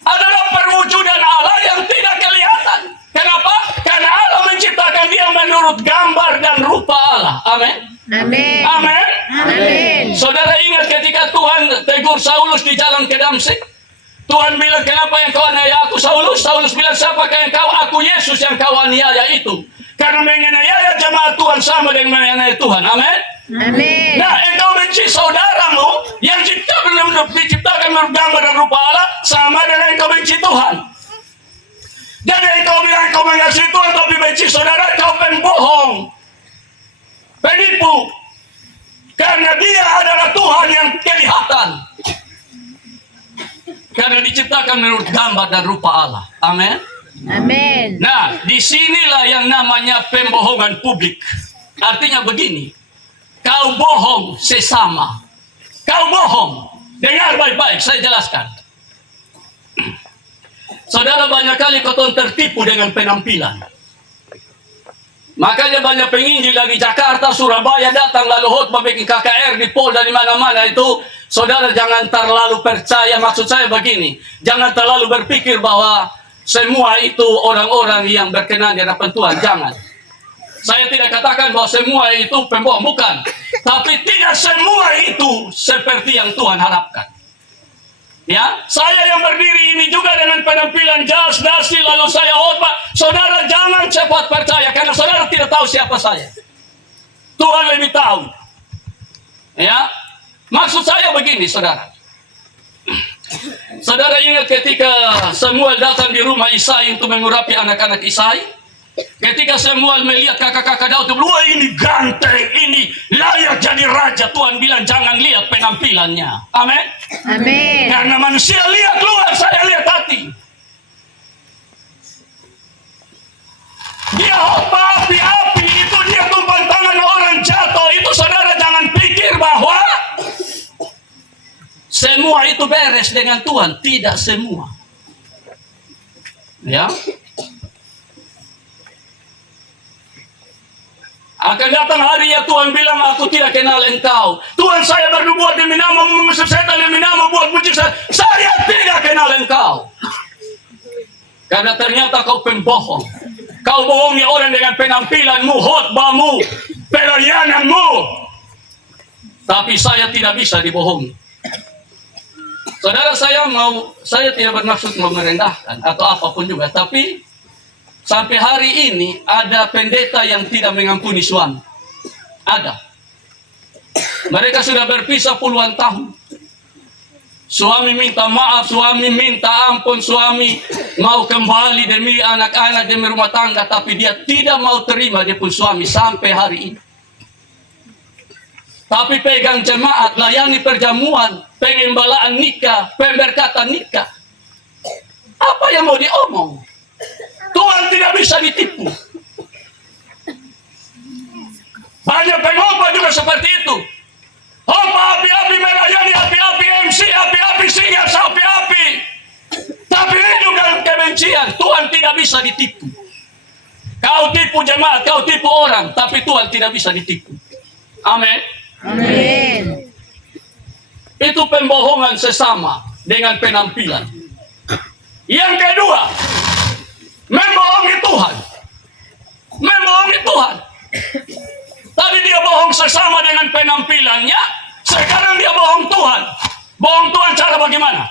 adalah perwujudan Allah yang tidak kelihatan. Kenapa? Karena Allah menciptakan dia menurut gambar dan rupa Allah. Amin. Amin. Amin. Amin. Saudara ingat ketika Tuhan tegur Saulus di jalan ke Damsyik? Tuhan bilang, kenapa yang kau aniaya aku, Saulus? Saulus bilang, siapakah yang kau? Aku Yesus yang kau aniaya itu. Karena menganiaya jemaat Tuhan sama dengan menganiaya Tuhan. Amin. Amin. Nah, engkau benci saudaramu yang diciptakan menurut gambar dan rupa Allah sama dengan engkau benci Tuhan. Jadi engkau bilang engkau mengasihi Tuhan tapi benci saudara, kau pembohong, penipu. Karena dia adalah Tuhan yang kelihatan. Karena diciptakan menurut gambar dan rupa Allah. Amin. Amin. Nah, disinilah yang namanya pembohongan publik. Artinya begini, kau bohong sesama. Kau bohong. Dengar baik-baik, saya jelaskan. Saudara, banyak kali kau tertipu dengan penampilan. Makanya banyak penginjil dari Jakarta, Surabaya datang lalu khotbah bikin KKR di Polda di mana-mana itu. Saudara jangan terlalu percaya, maksud saya begini, jangan terlalu berpikir bahwa semua itu orang-orang yang berkenan di hadapan Tuhan, jangan. Saya tidak katakan bahwa semua itu pembohong, bukan. Tapi tidak semua itu seperti yang Tuhan harapkan. Ya, saya yang berdiri ini juga dengan penampilan jas, dasi, lalu saya khotbah. Saudara jangan cepat percaya, karena saudara tidak tahu siapa saya. Tuhan lebih tahu. Ya, maksud saya begini, saudara. Saudara ingat ketika Samuel datang di rumah Isai untuk mengurapi anak-anak Isai? Ketika Samuel melihat kakak-kakak Daud, wah ini ganteng, ini layak jadi raja. Tuhan bilang jangan lihat penampilannya. Amin. Amin. Karena manusia lihat luar, saya lihat hati. Dia khotbah api-api, itu dia tumpang tangan orang jatuh. Itu saudara jangan pikir bahwa semua itu beres dengan Tuhan. Tidak semua. Ya. Akan datang hari ya Tuhan bilang, aku tidak kenal engkau. Tuhan, saya bernubuat demi nama, mengusir setan demi nama, buat mujizat. Saya tidak kenal engkau. Karena ternyata kau pembohong. Kau bohongi orang dengan penampilanmu, khotbahmu, pelayananmu. Tapi saya tidak bisa dibohongi. Saudara, saya tidak bermaksud merendahkan atau apapun juga, tapi sampai hari ini ada pendeta yang tidak mengampuni suami. Ada. Mereka sudah berpisah puluhan tahun. Suami minta maaf, suami minta ampun, suami mau kembali demi anak-anak, demi rumah tangga, tapi dia tidak mau terima dia pun suami sampai hari ini. Tapi pegang jemaat, layani perjamuan, pengembalaan nikah, pemberkatan nikah. Apa yang mau diomong? Tuhan tidak bisa ditipu. Banyak pengkhotbah juga seperti itu. Khotbah api-api, melayani api-api, MC api-api, singgah api-api. Tapi hidup dalam kebencian. Tuhan tidak bisa ditipu. Kau tipu jemaat, kau tipu orang, tapi Tuhan tidak bisa ditipu. Amin. Amin. Itu pembohongan sesama dengan penampilan. Yang kedua, membohongi Tuhan. Membohongi Tuhan. Tadi dia bohong sesama dengan penampilannya, sekarang dia bohong Tuhan. Bohong Tuhan cara bagaimana?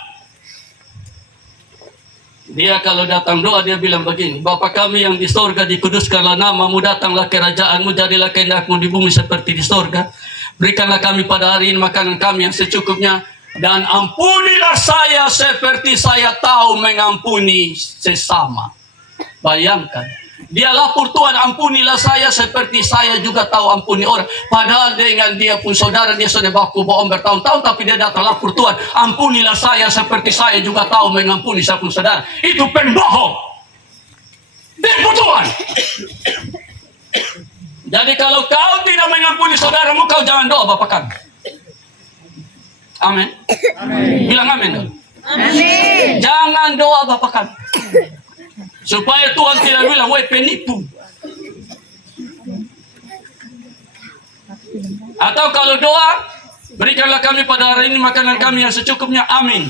Dia kalau datang doa, dia bilang begini, Bapa kami yang di sorga, dikuduskanlah namamu, datanglah kerajaanmu, jadilah kehendakmu di bumi seperti di sorga. Berikanlah kami pada hari ini makanan kami yang secukupnya, dan ampunilah saya seperti saya tahu mengampuni sesama. Bayangkan, dia lapor, Tuhan ampunilah saya seperti saya juga tahu ampuni orang. Padahal dengan dia pun saudara, dia sudah baku bohong bertahun-tahun, tapi dia datang lapor, Tuhan ampunilah saya seperti saya juga tahu mengampuni saya pun saudara. Itu pembohong, tipu Tuhan. Jadi kalau kau tidak mengampuni saudaramu, kau jangan doa Bapa kami. Amin. Bilang amin dong. Amin. Jangan doa Bapa kami, supaya Tuhan tidak bilang, woi penipu. Atau kalau doa, berikanlah kami pada hari ini makanan kami yang secukupnya, amin.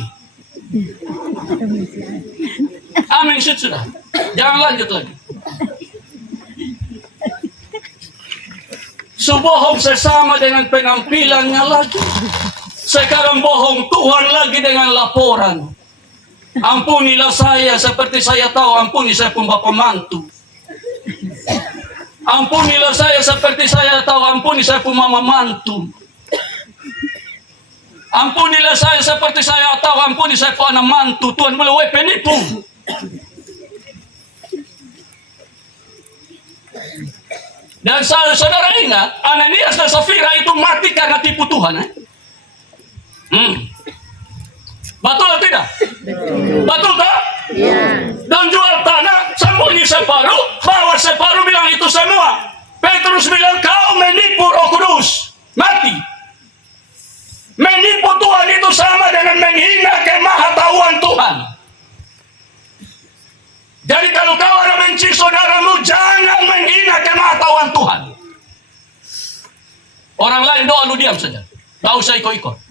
Amin sudah. Jangan lanjut lagi. Bohong sesama dengan penampilannya lagi. Sekarang bohong Tuhan lagi dengan laporan. Ampunilah saya seperti saya tahu ampuni saya pun Bapa mantu. Ampunilah saya seperti saya tahu ampuni saya pun mama mantu. Ampunilah saya seperti saya tahu ampuni saya pun anak mantu. Tuhan bilang, woi penipu. Dan saudara ingat, Ananias dan Safira itu mati karena tipu Tuhan. Betul atau tidak? Betul tak? Ya. Dan jual tanah, sembunyi separuh, bawa separuh, bilang itu semua. Petrus bilang, kau menipu Roh Kudus, mati. Menipu Tuhan itu sama dengan menghina kemahatauan Tuhan. Jadi kalau kau ada benci saudaramu, jangan menghina kemahatauan Tuhan. Orang lain doa, lu diam saja, gak usah ikut-ikut.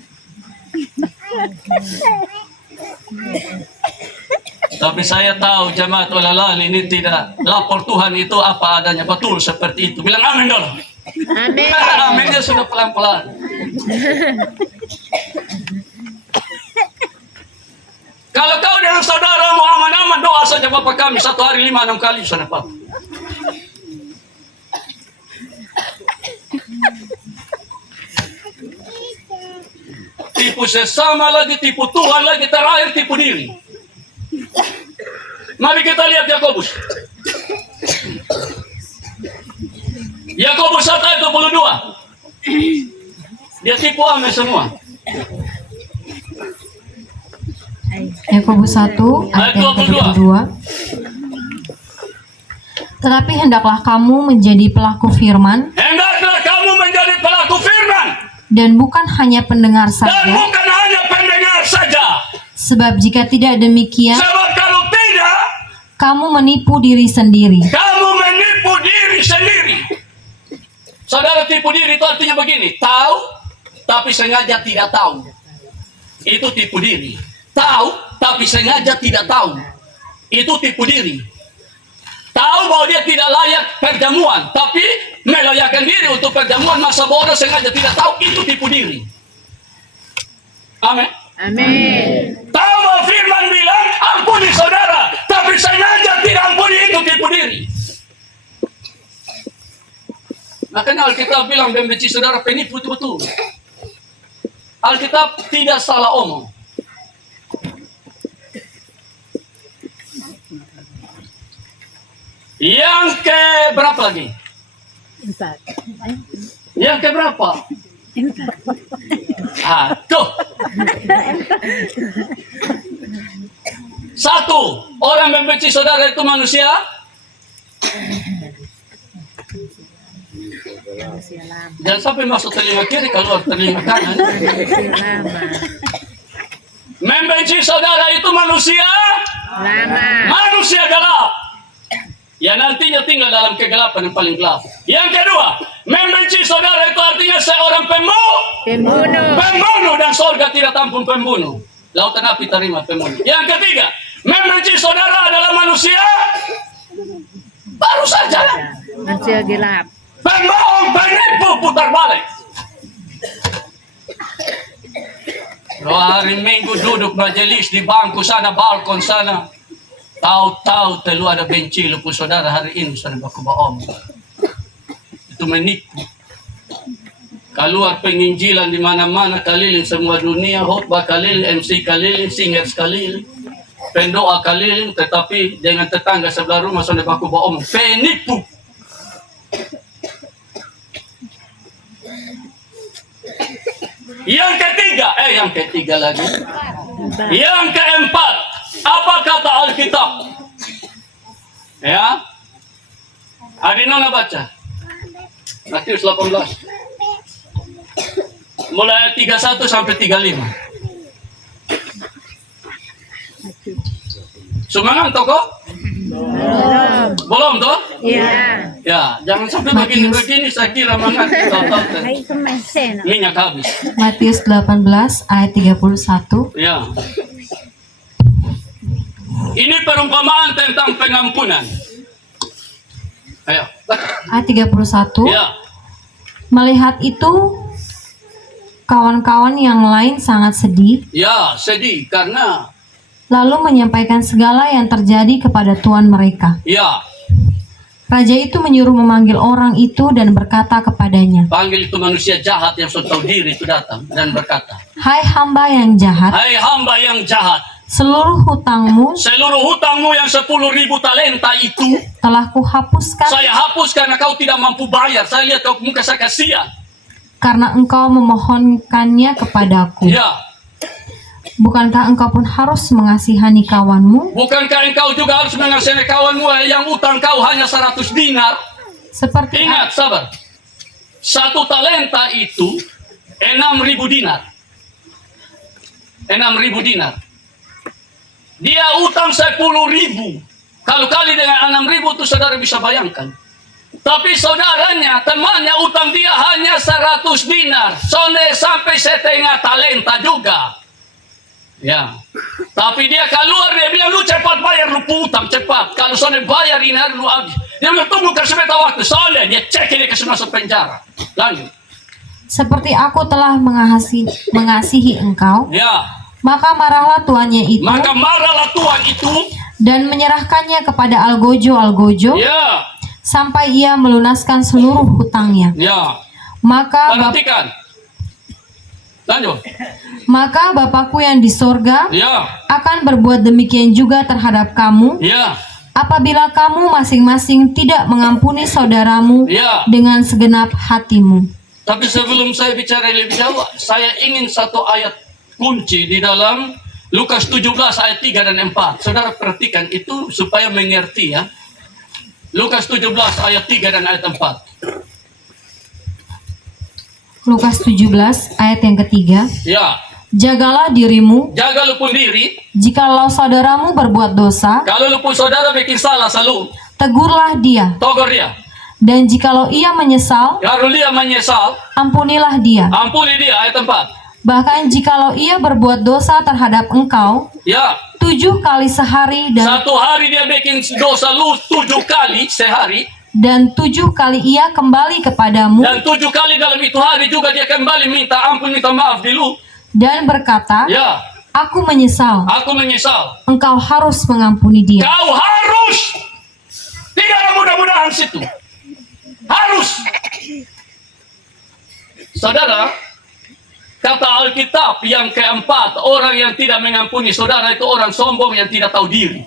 Tapi saya tahu jemaat Ulalan ini tidak lapor Tuhan itu apa adanya, betul seperti itu. Bilang amin dulu. Amin. Aminnya sudah pelan-pelan. Kalau kau dengan saudaramu aman-aman, doa saja Bapa kami 1 hari 5-6 kali sudah Pak. Tipu sesama lagi, tipu Tuhan lagi, terakhir tipu diri. Mari kita lihat Yakobus. Yakobus 1 ayat 22. Dia tipu ame semua. Yakobus 1 ayat yang ke-22. Tetapi hendaklah kamu menjadi pelaku firman, Hendaklah kamu menjadi pelaku firman, dan bukan hanya pendengar dan saja. bukan hanya pendengar saja. Sebab jika tidak demikian, Sebab kalau tidak, kamu menipu diri sendiri. kamu menipu diri sendiri. Saudara, tipu diri itu artinya begini, tahu tapi sengaja tidak tahu. Itu tipu diri. Tahu tapi sengaja tidak tahu. Itu tipu diri. Tahu bahwa dia tidak layak perjamuan, tapi melayakkan diri untuk perjamuan, masa bodoh sengaja tidak tahu, itu tipu diri. Amin. Amin. Tahu bahwa firman bilang ampuni saudara, tapi sengaja tidak ampuni, itu tipu diri. Makanya Alkitab bilang membenci saudara penipu, itu betul. Alkitab tidak salah omong. Yang ke berapa lagi? 4. Yang ke berapa? 4. Tuh. 1. Orang membenci saudara itu manusia. Jangan sampai masuk telinga kiri, keluar telinga kanan. Membenci saudara itu manusia Lama. Manusia gelap. Ya nantinya tinggal dalam kegelapan yang paling gelap. Yang kedua, membenci saudara itu artinya seorang pembunuh, dan sorga tidak tampung pembunuh. Lautan api terima pembunuh. Yang ketiga, membenci saudara adalah manusia baru saja. Manusia gelap. Pembohong, penipu, putar balik. Hari Minggu duduk majelis di bangku sana, balkon sana. Tahu-tahu telu ada benci lupu saudara hari ini saudara baku bohong. Itu menipu. Keluar penginjilan di mana-mana, keliling semua dunia, khotbah keliling, MC keliling, singers keliling, pendoa keliling, tetapi dengan tetangga sebelah rumah saudara baku bohong. Penipu. Yang ketiga lagi. Yang keempat, apa kata Alkitab? Ya, Adinona baca. Matius 18. Mulai 31 sampai 35. Semangat toko? Belum toh? Iya. Ya, jangan sampai begini-begini saya kira mengerti total. Ay, kumasen. Minyak habis. Matius 18 ayat 31. Ya. Ini perumpamaan tentang pengampunan. Ayo. Ayat 31. Ya. Melihat itu, kawan-kawan yang lain sangat sedih, Ya, sedih karena lalu menyampaikan segala yang terjadi kepada tuan mereka. ya, Raja itu menyuruh memanggil orang itu dan berkata kepadanya, panggil itu manusia jahat yang sudah tahu diri itu datang dan berkata, "Hai hamba yang jahat, hai hamba yang jahat, seluruh hutangmu seluruh hutangmu yang 10.000 talenta itu telah kuhapuskan saya hapus karena kau tidak mampu bayar. Saya lihat kau muka saya kasihan. karena engkau memohonkannya kepadaku. Ya, Bukankah engkau pun harus mengasihani kawanmu bukankah engkau juga harus mengasihi kawanmu yang utang kau hanya 100 dinar? seperti Ingat, sabar. 1 talenta itu 6.000 dinar. 6.000 dinar. Dia utang 10.000. Kalau kali dengan 6.000 itu saudara bisa bayangkan. Tapi saudaranya, temannya utang dia hanya 100 dinar. Sampai setengah talenta juga. Ya. Tapi dia keluar, dia bilang, lu cepat bayar, lu utang cepat. Kalau soalnya bayar ini lu habis. Dia bilang, tunggu kasih beta waktu. Soalnya dia cek ini kasih masuk penjara. Lanjut. seperti aku telah mengasihi engkau, Ya. maka marahlah tuannya itu Maka marahlah Tuhan itu. dan menyerahkannya kepada algojo Ya. sampai ia melunaskan seluruh hutangnya. Ya. Maka Perhatikan. Lanjut. maka Bapakku yang di sorga Ya. akan berbuat demikian juga terhadap kamu, Ya. apabila kamu masing-masing tidak mengampuni saudaramu Ya. dengan segenap hatimu. Tapi sebelum saya bicara lebih jauh, saya ingin satu ayat kunci di dalam Lukas 17 ayat 3 dan 4. Saudara perhatikan itu supaya mengerti ya. Lukas 17 ayat 3 dan ayat 4. Lukas 17 ayat yang ketiga. Ya. Jagalah dirimu, Jaga lu pun diri. jikalau saudaramu berbuat dosa, Kalau lu pun saudara bikin salah selalu tegurlah dia. togor dia. Dan jikalau ia menyesal, Kalau dia menyesal, ampunilah dia. ampuni dia ayat 4. Bahkan jikalau ia berbuat dosa terhadap engkau, Ya. 7 kali sehari Satu hari dia bikin dosa lu 7 kali sehari. dan 7 kali ia kembali kepadamu Dan 7 kali dalam itu hari juga dia kembali minta ampun, minta maaf di lu. dan berkata, Ya. "Aku menyesal." Aku menyesal. Engkau harus mengampuni dia. Kau harus. Tidak ada mudah-mudahan situ. Harus. Saudara, kata Alkitab yang keempat, orang yang tidak mengampuni saudara itu orang sombong yang tidak tahu diri.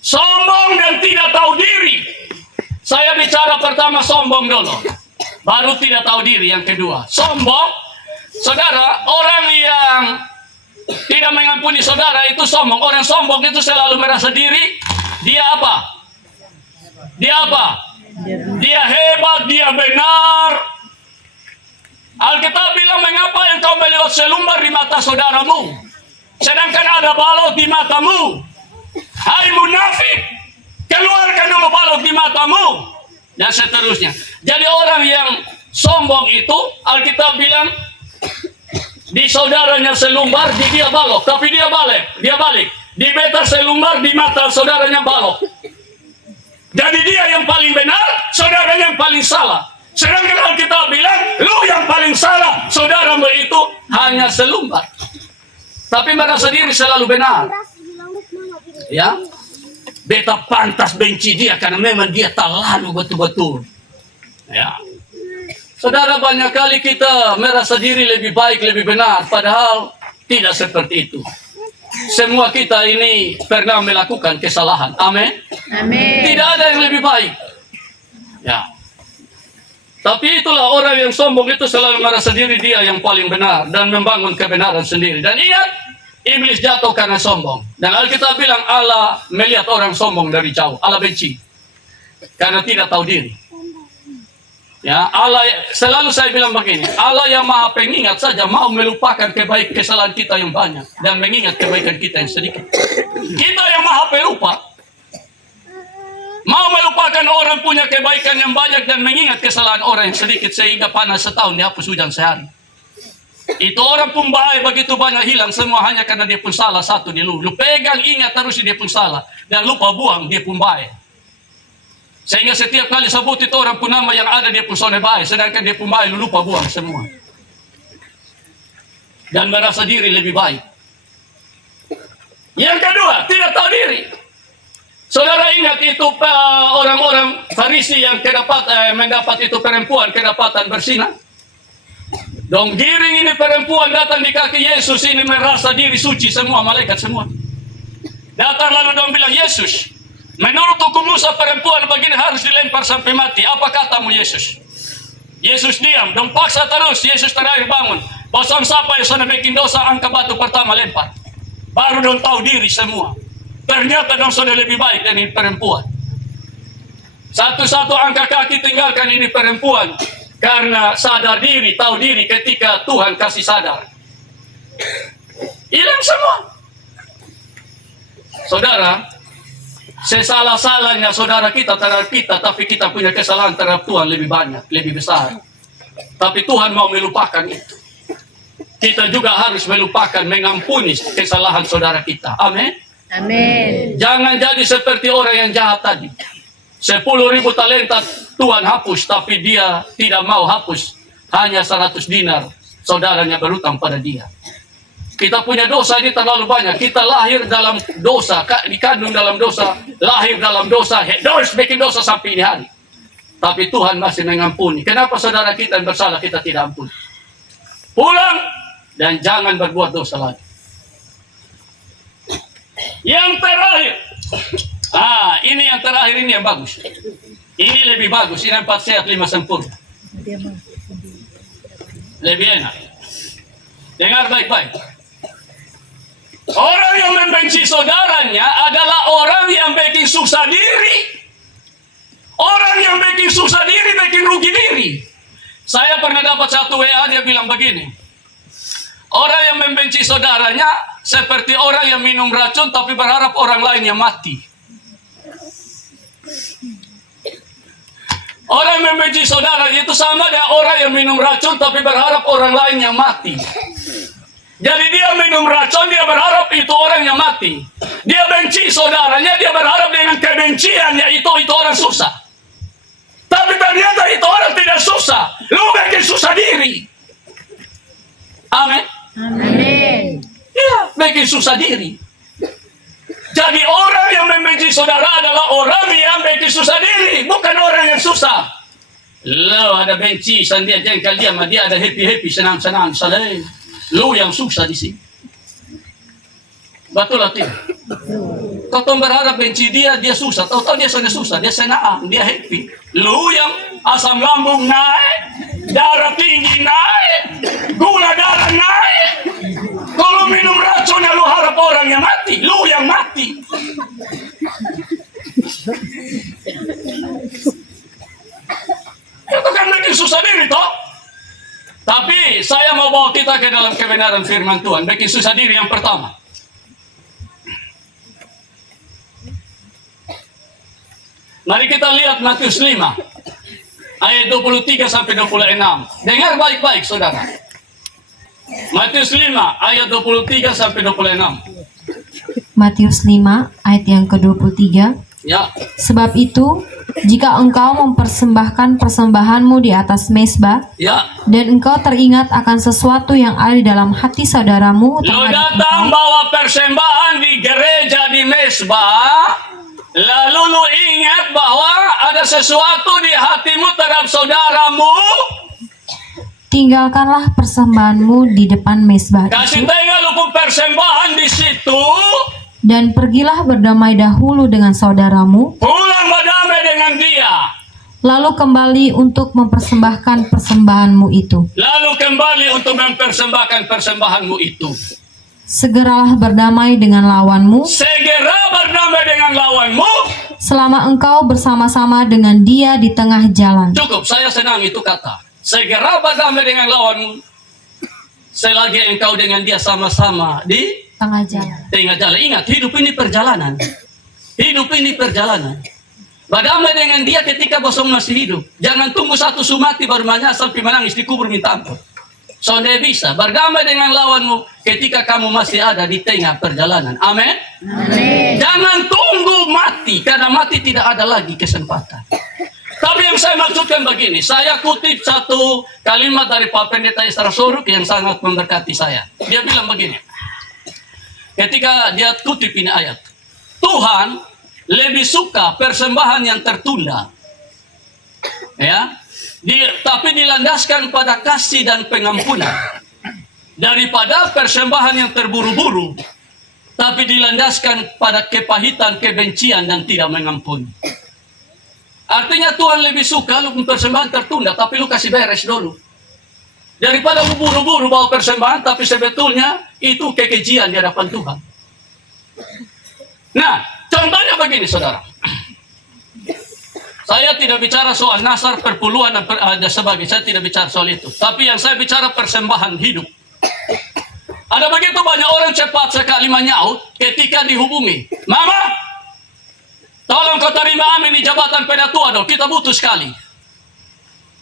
Sombong dan tidak tahu diri. Saya bicara pertama sombong dulu. Baru tidak tahu diri yang kedua. Sombong. Saudara, orang yang tidak mengampuni saudara itu sombong. Orang sombong itu selalu merasa diri. Dia apa? Dia apa? Dia hebat, dia benar. Alkitab bilang, mengapa engkau melihat selumbar di mata saudaramu, sedangkan ada balok di matamu? Hai munafik, keluarkan dulu balok di matamu. Dan seterusnya. Jadi orang yang sombong itu, Alkitab bilang, di saudaranya selumbar, di dia balok. Tapi dia balik. Di beta selumbar, di mata saudaranya balok. Jadi dia yang paling benar, saudaranya yang paling salah. Sedangkan Alkitab bilang, lu yang paling salah, saudaramu itu hanya selumbar. Tapi merasa diri selalu benar. Ya, beta pantas benci dia karena memang dia terlalu betul-betul. Ya, saudara, banyak kali kita merasa diri lebih baik, lebih benar, padahal tidak seperti itu. Semua kita ini pernah melakukan kesalahan. Amin. Amin. Tidak ada yang lebih baik. Ya. Tapi itulah orang yang sombong itu selalu merasa diri dia yang paling benar dan membangun kebenaran sendiri. Dan ingat, iblis jatuh karena sombong. Dan Alkitab bilang Allah melihat orang sombong dari jauh. Allah benci karena tidak tahu diri. Ya, Allah selalu saya bilang begini, Allah yang maha pengingat saja mau melupakan kesalahan kita yang banyak dan mengingat kebaikan kita yang sedikit. Kita yang maha pelupa mau melupakan orang punya kebaikan yang banyak dan mengingat kesalahan orang yang sedikit sehingga panas setahun dihapus hujan sehari. Itu orang pun bahaya begitu banyak hilang semua hanya karena dia pun salah satu di lu pegang ingat terus dia pun salah dan lupa buang dia pun bahaya. Sehingga setiap kali sebut itu orang pun nama yang ada dia pun sone baik, sedangkan dia pun baik lupa buang semua. Dan merasa diri lebih baik. Yang kedua, tidak tahu diri. Saudara ingat itu orang-orang Farisi yang mendapat itu perempuan kedapatan bersinah. Dong giring ini perempuan datang di kaki Yesus ini merasa diri suci semua, malaikat semua. Datang lalu dong bilang, Yesus, menurut hukum Musa perempuan begini harus dilempar sampai mati. Apa katamu Yesus? Yesus diam. Dong paksa terus. Yesus terakhir bangun. Bosan siapa yang sudah bikin dosa, angka batu pertama lempar. Baru dong tahu diri semua. Ternyata dong sudah lebih baik dari perempuan. Satu-satu angka kaki tinggalkan ini perempuan. Karena sadar diri, tahu diri ketika Tuhan kasih sadar. Hilang semua. Saudara, sesalah-salahnya saudara kita terhadap kita, tapi kita punya kesalahan terhadap Tuhan lebih banyak, lebih besar. Tapi Tuhan mau melupakan itu. Kita juga harus melupakan, mengampuni kesalahan saudara kita. Amin. Amin. Jangan jadi seperti orang yang jahat tadi. 10.000 talenta Tuhan hapus, tapi dia tidak mau hapus. Hanya 100 dinar saudaranya berutang pada dia. Kita punya dosa ini terlalu banyak. Kita lahir dalam dosa, dikandung dalam dosa, lahir dalam dosa, terus bikin dosa sampai ini hari. Tapi Tuhan masih mengampuni. Kenapa saudara kita yang bersalah kita tidak ampuni? Pulang dan jangan berbuat dosa lagi. Yang terakhir, ini yang terakhir ini yang bagus. Ini lebih bagus. Ini 4 sehat 5 sempurna. Lebih enak. Dengar baik-baik. Orang yang membenci saudaranya adalah orang yang bikin susah diri. Orang yang bikin susah diri, bikin rugi diri. Saya pernah dapat satu WA, dia bilang begini. Orang yang membenci saudaranya seperti orang yang minum racun tapi berharap orang lainnya mati. Orang yang membenci saudaranya itu sama dengan orang yang minum racun tapi berharap orang lainnya mati. Jadi dia minum racun, dia berharap itu orang yang mati. Dia benci saudaranya, dia berharap dengan kebenciannya itu orang susah. Tapi ternyata itu orang tidak susah. Lu bikin susah diri. Amin. Amin. Iya, bikin susah diri. Jadi orang yang membenci saudara adalah orang yang bikin susah diri, bukan orang yang susah. Lo ada benci, dia jengkel dia, sama dia ada happy-happy, senang-senang, saleh. Lu yang susah di sini. Betul atau tidak? Kau berharap benci dia susah. Tahu-tahu dia sudah susah, dia senang, dia happy. Lu yang asam lambung naik, darah tinggi naik, gula darah naik. Kalau minum racunnya lu harap orang yang mati, lu yang mati. Itu kan bikin susah diri toh. Tapi saya mau bawa kita ke dalam kebenaran firman Tuhan. Bikin susah diri yang pertama. Mari kita lihat Matius 5 ayat 23 sampai 26. Dengar baik-baik saudara. Matius 5 ayat 23 sampai 26. Matius 5 ayat yang ke-23 Ya, Sebab itu, jika engkau mempersembahkan persembahanmu di atas mezbah, ya. dan engkau teringat akan sesuatu yang ada di dalam hati saudaramu Lu terhadap datang engkau, bawa persembahan di gereja di mezbah, lalu lu ingat bahwa ada sesuatu di hatimu terhadap saudaramu, tinggalkanlah persembahanmu di depan mezbah kasih itu, tengah lu pun persembahan di situ, dan pergilah berdamai dahulu dengan saudaramu, pulang berdamai dengan dia, lalu kembali untuk mempersembahkan persembahanmu itu. lalu kembali untuk mempersembahkan persembahanmu itu. Segeralah berdamai dengan lawanmu, Segera berdamai dengan lawanmu. selama engkau bersama-sama dengan dia di tengah jalan. Cukup, saya senang itu kata. Segera berdamai dengan lawanmu, selagi engkau dengan dia sama-sama di Tengah jalan. tengah jalan. Ingat, hidup ini perjalanan. Hidup ini perjalanan. Berdamai dengan dia ketika bosong masih hidup. Jangan tunggu satu sumati baru menyesal sampai menangis di kubur minta ampun. Saudara bisa berdamai dengan lawanmu ketika kamu masih ada di tengah perjalanan. Amin. Amin. Jangan tunggu mati, karena mati tidak ada lagi kesempatan. Tapi yang saya maksudkan begini, saya kutip satu kalimat dari Pak Pendeta Isra Soruk yang sangat memberkati saya. Dia bilang begini, ketika dia kutip ini ayat, Tuhan lebih suka persembahan yang tertunda, ya, tapi dilandaskan pada kasih dan pengampunan, daripada persembahan yang terburu-buru, tapi dilandaskan pada kepahitan, kebencian, dan tidak mengampuni. Artinya Tuhan lebih suka lu persembahan tertunda, tapi lu kasih beres dulu. Daripada lu buru-buru bawa persembahan, tapi sebetulnya itu kekejian di hadapan Tuhan. Nah, contohnya begini saudara. Saya tidak bicara soal nasar, perpuluhan, dan sebagainya. Saya tidak bicara soal itu. Tapi yang saya bicara persembahan hidup. Ada begitu banyak orang cepat sekali menyaut ketika dihubungi. Mama, tolong kau terima amin di jabatan penatua dong, kita butuh sekali.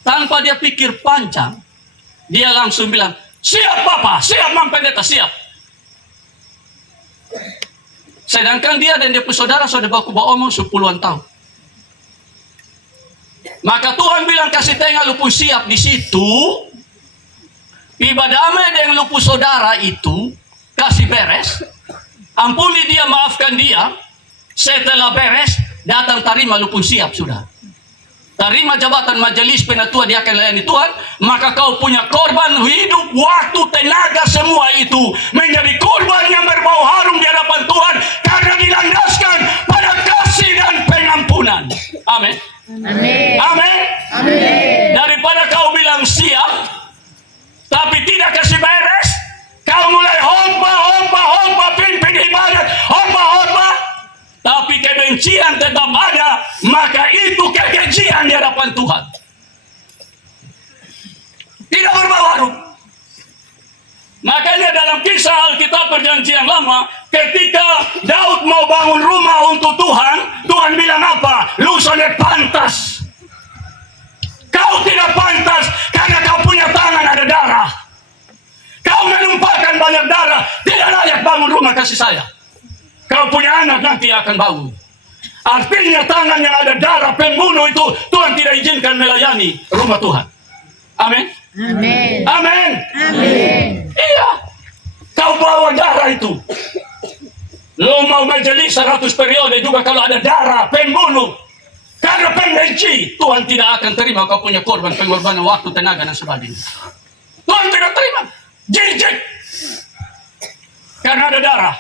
Tanpa dia pikir panjang, dia langsung bilang, siap Papa, siap Mam Pendeta, siap. Sedangkan dia dan dia pun saudara sudah baku omong 10-an tahun. Maka Tuhan bilang kasih tengah lu pun siap di situ. Ibadamai dengan lu pun saudara itu kasih beres. Ampuni dia, maafkan dia. Setelah beres, datang tarima lu pun siap sudah. Tarima jabatan majelis penatua, dia akan layani Tuhan. Maka kau punya korban hidup, waktu, tenaga, semua itu menjadi korban yang berbau harum di hadapan Tuhan, karena dilandaskan pada kasih dan pengampunan. Amin. Amin. Amin. Amin. Daripada kau bilang siap tapi tidak kasih beres, kau mulai khotbah, pimpin ibadat, khotbah, tapi kebencian tetap ada, maka itu kekejian di hadapan Tuhan. Tidak berbau harum. Makanya dalam kisah Alkitab Perjanjian Lama, ketika Daud mau bangun rumah untuk Tuhan, Tuhan bilang apa? Lu sudah pantas. Kau tidak pantas karena kau punya tangan ada darah. Kau menumpahkan banyak darah, tidak layak bangun rumah kasih saya. Kau punya anak nanti akan bangun. Artinya tangan yang ada darah pembunuh itu Tuhan tidak izinkan melayani rumah Tuhan. Amin. Amin. Amin. Amin. Iya. Kau bawa darah itu. Lo mau majelis 100 periode juga kalau ada darah pembunuh. Karena pembenci, Tuhan tidak akan terima kau punya korban, pengorbanan waktu, tenaga, dan sebagainya. Tuhan tidak terima. Jijik. Karena ada darah.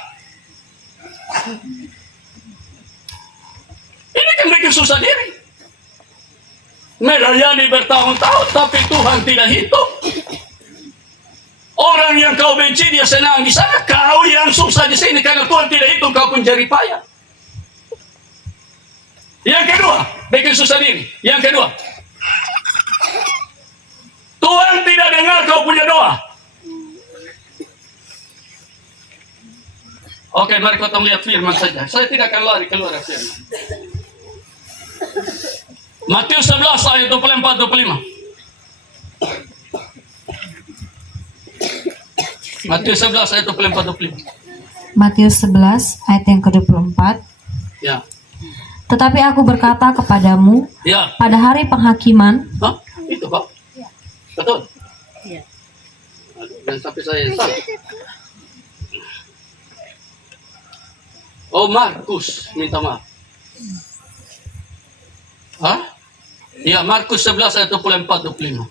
Ini kan bikin susah diri. Melayani bertahun-tahun, tapi Tuhan tidak hitung. Orang yang kau benci, dia senang di sana. Kau yang susah di sini, karena Tuhan tidak hitung, kau pun jerih payah. Yang kedua, bikin susah diri. Yang kedua, Tuhan tidak dengar kau punya doa. Oke, mari kita lihat firman saja. Saya tidak akan lari keluar dari firman. Matius 11 ayat 24-25. Matius 11 ayat 24-25. Matius 11 ayat yang ke-24. Ya. Tetapi aku berkata kepadamu, Ya. pada hari penghakiman, Hah? Itu kok. Betul. Iya. Aduh, jangan sampai saya salah. Oh, Markus minta maaf. Hah? Ya, Markus 11 ayat 24-25.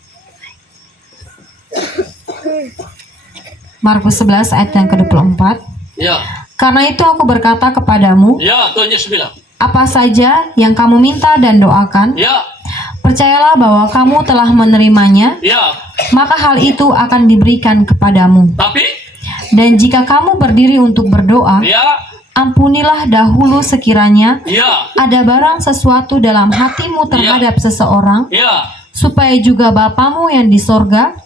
Markus 11 ayat yang ke-24. Ya, Karena itu aku berkata kepadamu, ya, Tuhan Yesus bilang. apa saja yang kamu minta dan doakan, Ya, percayalah bahwa kamu telah menerimanya, ya. maka hal itu akan diberikan kepadamu. Tapi, Dan jika kamu berdiri untuk berdoa, ya, ampunilah dahulu sekiranya ya, ada barang sesuatu dalam hatimu terhadap seseorang, ya. supaya juga Bapamu yang di sorga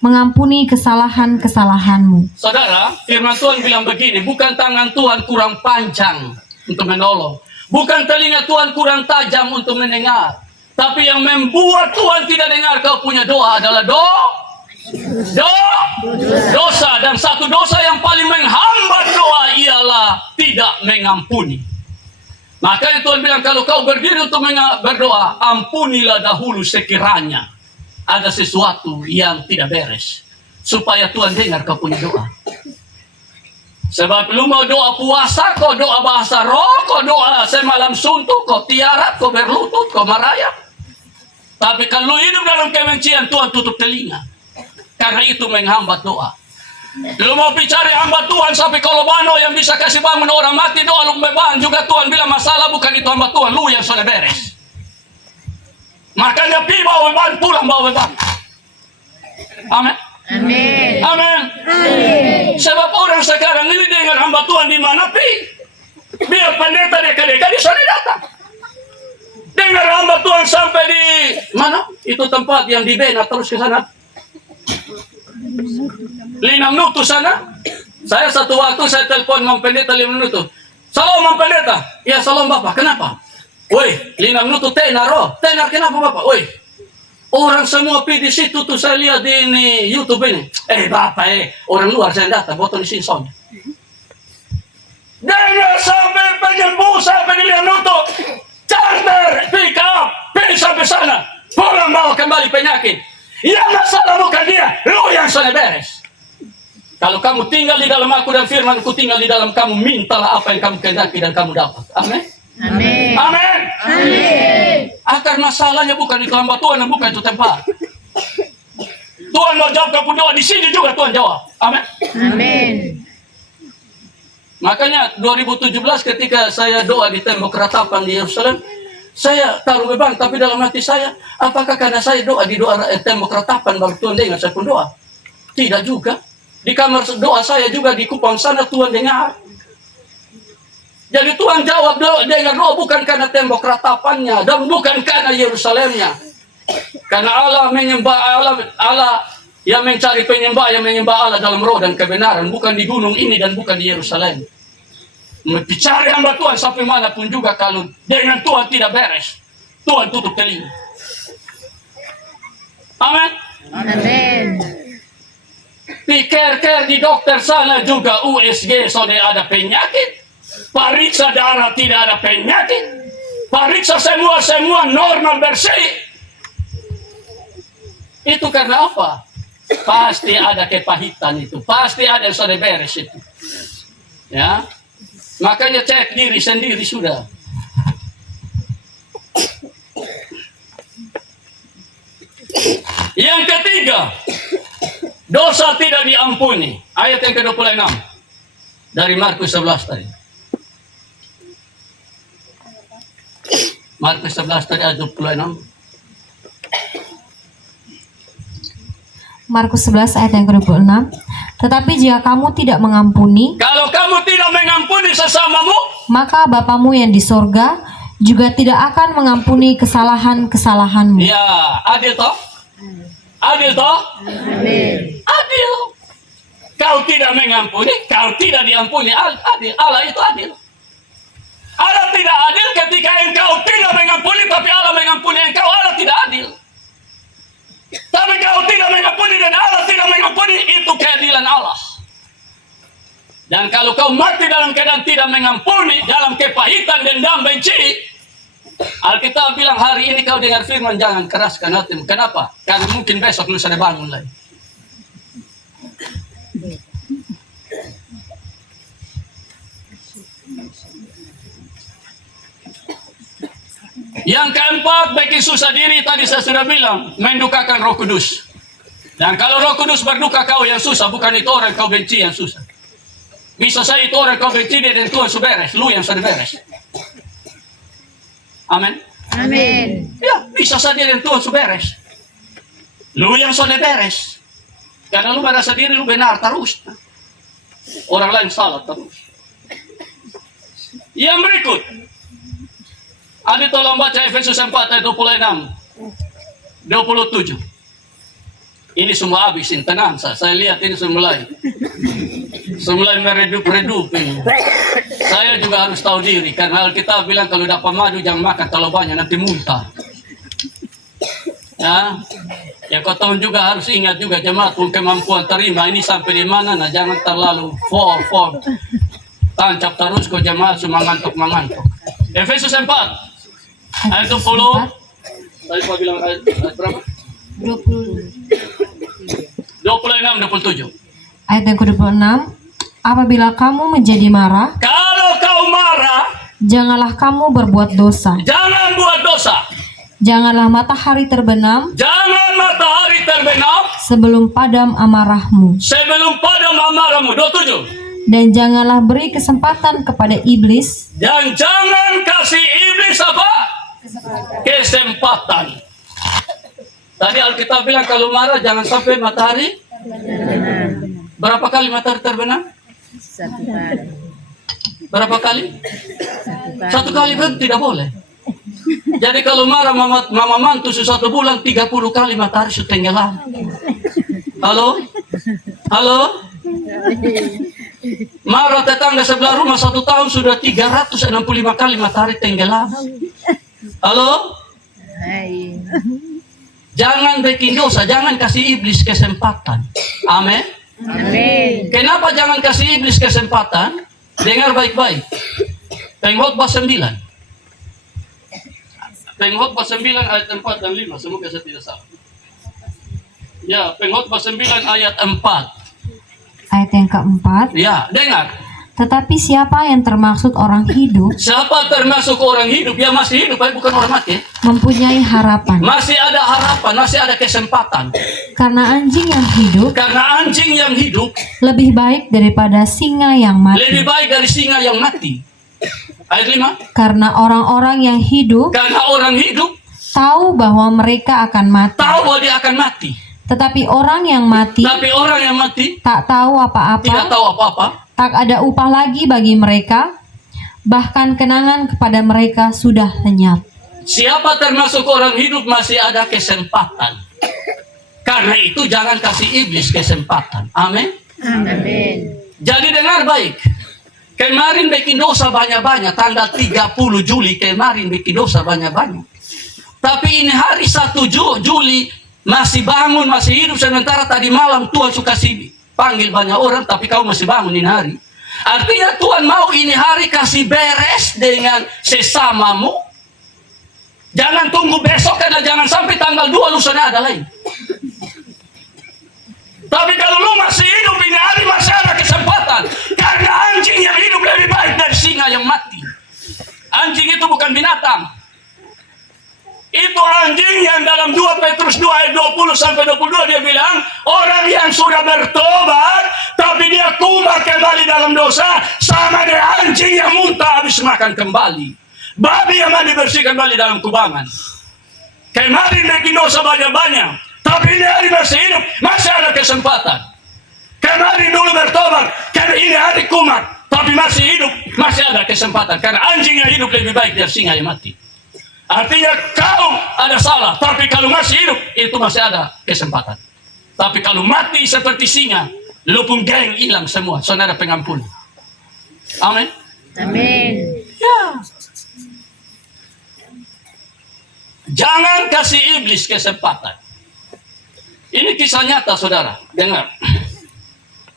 mengampuni kesalahan-kesalahanmu. Saudara, firman Tuhan bilang begini, bukan tangan Tuhan kurang panjang untuk menolong. Bukan telinga Tuhan kurang tajam untuk mendengar. Tapi yang membuat Tuhan tidak dengar kau punya doa adalah dosa. Dan satu dosa yang paling menghambat doa ialah tidak mengampuni. Makanya Tuhan bilang, kalau kau berdiri untuk berdoa, ampunilah dahulu sekiranya ada sesuatu yang tidak beres, supaya Tuhan dengar kau punya doa. Sebab lu mau doa puasa, kau doa bahasa roh, kau doa semalam suntuk, kau tiarap, kau berlutut, kau merayap. Tapi kalau hidup dalam kebencian, Tuhan tutup telinga. Karena itu menghambat doa. Lu mau bicara hamba Tuhan sampai kalau bano yang bisa kasih bangun orang mati doa lu beban juga Tuhan bilang masalah bukan itu hamba Tuhan, lu yang sudah beres. Makanya pi bawa beban, pulang bawa beban. Amin. Amin. Amin. Sebab orang sekarang ini dengar hamba Tuhan di mana pi? Biar pendeta deka-deka di sana datang. Dengar hamba Tuhan sampai di mana? Itu tempat yang dibina terus ke sana. Linam Nutu sana. Saya satu waktu saya telepon Mam Pendeta Linam Nutu. Salam Mam Pendeta. Ya salam Bapak. Kenapa? Woi, Linam Nutu tenar oh. Tenar kenapa Bapak? Woi. Orang semua pergi di situ tuh saya lihat di ini YouTube ini. Bapak orang luar saya datang botol di sini son. Dengar sampai penyembuh sampai di Linam Nutu. Charter, pick up, pergi sampai sana. Pulang bawa kembali penyakit. Yang masalah bukan dia, lu yang sudah beres. Kalau kamu tinggal di dalam aku dan firman aku tinggal di dalam kamu, mintalah apa yang kamu kehendaki dan kamu dapat. Amin. Amin. Amin. Amin. Akar masalahnya bukan itu hamba Tuhan dan bukan itu tempat. Tuhan mau jawab kamu doa di sini juga Tuhan jawab. Amin. Amin. Makanya 2017 ketika saya doa di tembok ratapan di Yerusalem, saya taruh beban, tapi dalam hati saya, apakah karena saya doa di tembok ratapan baru Tuhan dengar saya pun doa? Tidak juga. Di kamar doa saya juga di Kupang sana Tuhan dengar. Jadi Tuhan jawab dengar doa bukan karena tembok ratapannya dan bukan karena Yerusalemnya. Karena Allah menyembah Allah yang mencari penyembah yang menyembah Allah dalam roh dan kebenaran, bukan di gunung ini dan bukan di Yerusalem. Bicara hamba Tuhan sampai manapun juga kalau dengan Tuhan tidak beres, Tuhan tutup telinga. Amin. Amin. Pikir-pikir di dokter sana juga USG sudah ada penyakit, periksa darah tidak ada penyakit, periksa semua normal bersih. Itu karena apa? Pasti ada kepahitan itu, pasti ada yang sudah beres itu. Ya. Makanya cek diri sendiri sudah. Yang ketiga, dosa tidak diampuni. Ayat yang ke-26 dari Markus 11 tadi. Markus 11 tadi ayat 26. Markus 11 ayat yang ke-26. Tetapi jika kamu tidak mengampuni, Kalau kamu tidak mengampuni sesamamu, maka Bapamu yang di sorga juga tidak akan mengampuni kesalahan-kesalahanmu. ya adil toh? Adil toh? Amin. Adil. Kau tidak mengampuni, kau tidak diampuni. Adil. Allah itu adil. Allah tidak adil ketika engkau tidak mengampuni, tapi Allah mengampuni engkau. Allah tidak adil. Tapi kau tidak mengampuni dan Allah tidak mengampuni, itu keadilan Allah. Dan kalau kau mati dalam keadaan tidak mengampuni, dalam kepahitan, dendam, benci, Alkitab bilang hari ini kau dengar firman jangan keraskan hatimu. Kenapa? Karena mungkin besok lusa ada bangun lagi. Yang keempat, bikin susah diri tadi saya sudah bilang, mendukakan Roh Kudus. Dan kalau Roh Kudus berduka kau yang susah, bukan itu orang kau benci yang susah. Bisa saya itu orang kau benci dia dan Tuhan sudah beres, lu yang sudah beres. Amin. Amin. Ya, bisa saja dan Tuhan sudah beres. Lu yang sudah beres. Karena lu merasa diri lu benar terus. Orang lain salah terus. Yang berikut. Adi tolong baca Efesus 4 ayat 26. 27. Ini semua habis, tenang saya lihat ini semulai. Semulai meredup-redup ini. Saya juga harus tahu diri, karena Alkitab bilang kalau dapat madu jangan makan terlalu banyak, nanti muntah. Ya kau tahu juga harus ingat juga jemaat pun kemampuan terima ini sampai di mana, nah jangan terlalu for tancap terus kau jemaat cuma ngantuk. Efesus 4 ayat 20. Tadi Pak bilang ayat berapa? 26, 27. Ayat yang ke-26, apabila kamu menjadi marah, Kalau kau marah, janganlah kamu berbuat dosa. jangan buat dosa. Janganlah matahari terbenam Jangan matahari terbenam sebelum padam amarahmu. sebelum padam amarahmu. 27. Dan janganlah beri kesempatan kepada iblis Dan jangan kasih iblis apa? Kesempatan. Tadi Alkitab bilang kalau marah jangan sampai matahari. Berapa kali matahari terbenam? Satu kali. Berapa kali? Satu kali pun tidak boleh. Jadi kalau marah mama mantu 1 bulan 30 kali matahari sudah tenggelam. Halo? Halo? Marah tetangga sebelah rumah 1 tahun sudah 365 kali matahari tenggelam. Halo? Hai. Jangan bikin dosa, jangan kasih iblis kesempatan. Amin. Amin. Kenapa jangan kasih iblis kesempatan? Dengar baik-baik. Pengkhotbah 9. Pengkhotbah 9 ayat 4 dan 5. Semoga saya tidak salah. Ya, Pengkhotbah 9 ayat 4. Ayat yang keempat, Ya, dengar. tetapi siapa yang termaksud orang hidup Siapa termasuk orang hidup? Yang masih hidup, bukan orang mati. mempunyai harapan. Masih ada harapan, masih ada kesempatan. Karena anjing yang hidup Karena anjing yang hidup lebih baik daripada singa yang lebih mati. baik dari singa yang mati. Ayat 5. Karena orang-orang yang hidup Karena orang hidup tahu bahwa mereka akan mati. tahu bahwa dia akan mati. Tetapi orang yang mati Tapi orang yang mati tak tahu tidak apa-apa, tahu apa-apa. tak ada upah lagi bagi mereka, bahkan kenangan kepada mereka sudah lenyap. Siapa termasuk orang hidup masih ada kesempatan. Karena itu jangan kasih iblis kesempatan. Amin. Amin. Jadi dengar baik. Kemarin bikin dosa banyak-banyak. Tanggal 30 Juli kemarin bikin dosa banyak-banyak. Tapi ini hari 1 Juli masih bangun, masih hidup. Sementara tadi malam Tuhan suka panggil banyak orang, tapi kau masih bangun ini hari. Artinya Tuhan mau ini hari kasih beres dengan sesamamu. Jangan tunggu besok, karena jangan sampai tanggal 2 lu sudah ada lain. Tapi kalau lu masih hidup ini hari masih ada kesempatan. Karena anjing yang hidup lebih baik dari singa yang mati. Anjing itu bukan binatang. Itu anjing yang dalam 2 Petrus 2 ayat 20 sampai 22 dia bilang, orang yang sudah bertobat tapi dia kumat kembali dalam dosa sama dengan anjing yang muntah habis makan kembali. Babi yang dibersih kembali dalam kubangan. Kemarin bikin dosa banyak-banyak, tapi ini hari masih hidup, masih ada kesempatan. Kemarin dulu bertobat, karena ini hari kumat, tapi masih hidup, masih ada kesempatan. Karena anjing yang hidup lebih baik dari singa yang mati. Artinya kau ada salah, tapi kalau masih hidup, itu masih ada kesempatan. Tapi kalau mati seperti singa, lu pun geng hilang semua, saudara pengampun. Amin. Amin. Ya. Jangan kasih iblis kesempatan. Ini kisah nyata, saudara. Dengar.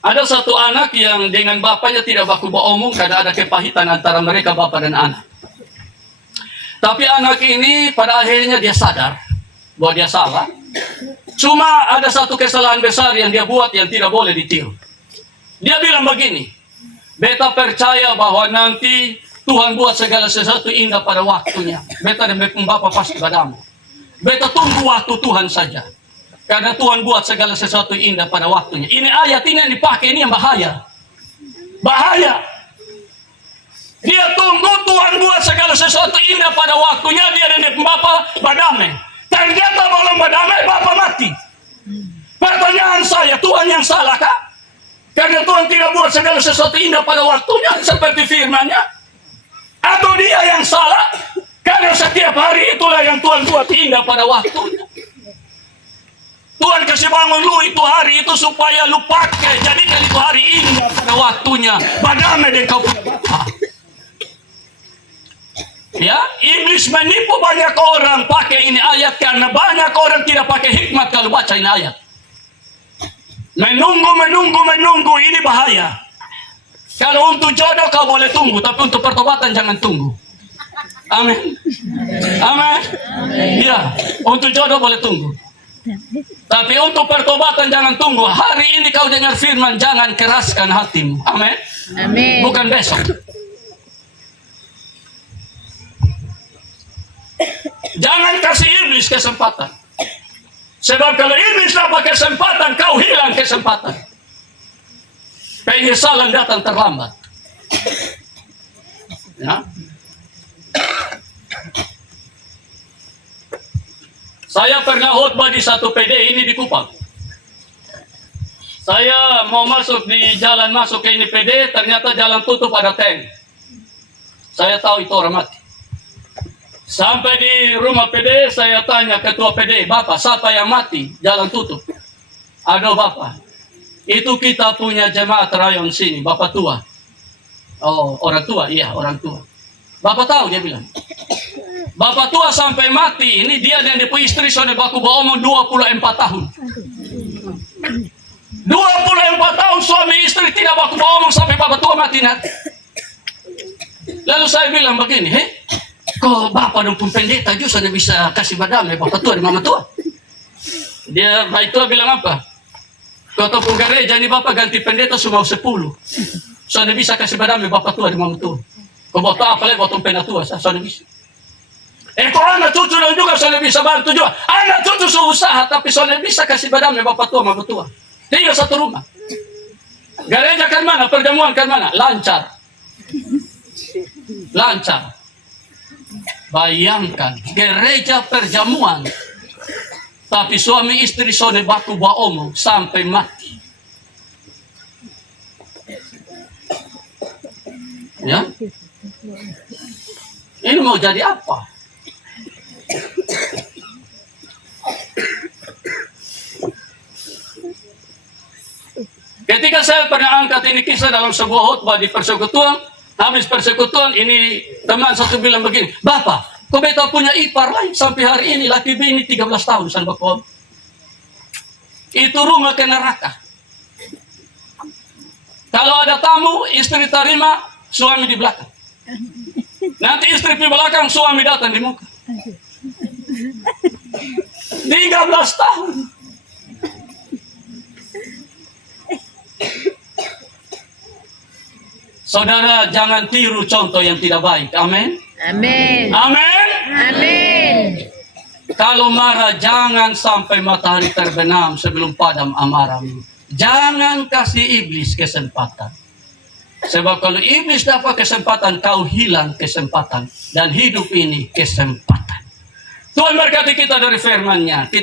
Ada satu anak yang dengan bapaknya tidak baku omong karena ada kepahitan antara mereka bapak dan anak. Tapi anak ini pada akhirnya dia sadar bahwa dia salah. Cuma ada satu kesalahan besar yang dia buat yang tidak boleh ditiru. Dia bilang begini, beta percaya bahwa nanti Tuhan buat segala sesuatu indah pada waktunya. Beta dan Bapak pasti padamu. Beta tunggu waktu Tuhan saja. Karena Tuhan buat segala sesuatu indah pada waktunya. Ini ayat ini yang dipakai, ini yang bahaya. Bahaya. Dia tunggu Tuhan buat segala sesuatu indah pada waktunya. Dia dan Bapak berdamai. Ternyata belum berdamai, Bapak mati. Pertanyaan saya, Tuhan yang salah kah? Karena Tuhan tidak buat segala sesuatu indah pada waktunya seperti firman-Nya. Atau dia yang salah? Karena setiap hari itulah yang Tuhan buat indah pada waktunya. Tuhan kasih bangun lu itu hari itu supaya lu pakai. Jadikan itu hari indah pada waktunya. Bagaimana dengan kau punya Bapa? Ya, iblis menipu banyak orang pakai ini ayat karena banyak orang tidak pakai hikmat kalau baca ini ayat. Menunggu, ini bahaya. Kalau untuk jodoh kau boleh tunggu, tapi untuk pertobatan jangan tunggu. Amin. Amin. Ya, untuk jodoh boleh tunggu. Tapi untuk pertobatan jangan tunggu. Hari ini kau dengar firman, jangan keraskan hatimu. Amin. Amin. Bukan besok. Jangan kasih iblis kesempatan. Sebab kalau iblis dapat kesempatan, kau hilang kesempatan. Penyesalan datang terlambat. Ya. Saya pernah khotbah di satu PD ini di Kupang. Saya mau masuk di jalan masuk ke ini PD, ternyata jalan tutup ada tank. Saya tahu itu orang mati. Sampai di rumah PD, saya tanya ketua PD, Bapak, siapa yang mati? Jalan tutup. Aduh Bapak, itu kita punya jemaat rayon sini, Bapak tua. Oh, orang tua? Iya, orang tua. Bapak tahu, dia bilang. Bapak tua sampai mati, ini dia dan dia punya istri, sudah baku omong 24 tahun. 24 tahun suami istri tidak baku omong sampai Bapak tua mati nanti. Lalu saya bilang begini, kok Bapak dan pun pendeta juga sudah bisa kasih badamai Bapak tua dan Mama tua. Dia baik tua bilang apa? Kau tahu pun gereja ini Bapak ganti pendeta semua 10. Sudah bisa kasih badamai Bapak tua dan Mama tua. Kau bawa tahu apalagi bawa pendeta tua, sudah bisa. Kok anak cucu dan juga sudah bisa bantu juga. Anak cucu usaha tapi sudah bisa kasih badamai Bapak tua, Mama tua. Tinggal satu rumah. Gereja kan mana? Perjamuan kan mana? Lancar. Lancar. Bayangkan, gereja perjamuan. Tapi suami istri sudah baku omong sampai mati. Ya? Ini mau jadi apa? Ketika saya pernah angkat ini kisah dalam sebuah khotbah di persekutuan, habis persekutuan ini teman satu bilang begini, Bapak, kok beta punya ipar lain sampai hari ini, laki bini 13 tahun sama Bapak. Itu rumah ke neraka. Kalau ada tamu, istri terima, suami di belakang. Nanti istri di belakang, suami datang di muka. 13 tahun. Saudara, jangan tiru contoh yang tidak baik. Amin. Amin. Amin. Amin. Kalau marah, jangan sampai matahari terbenam sebelum padam amarahmu. Jangan kasih iblis kesempatan. Sebab kalau iblis dapat kesempatan, kau hilang kesempatan. Dan hidup ini kesempatan. Tuhan berkati kita dari firman-Nya.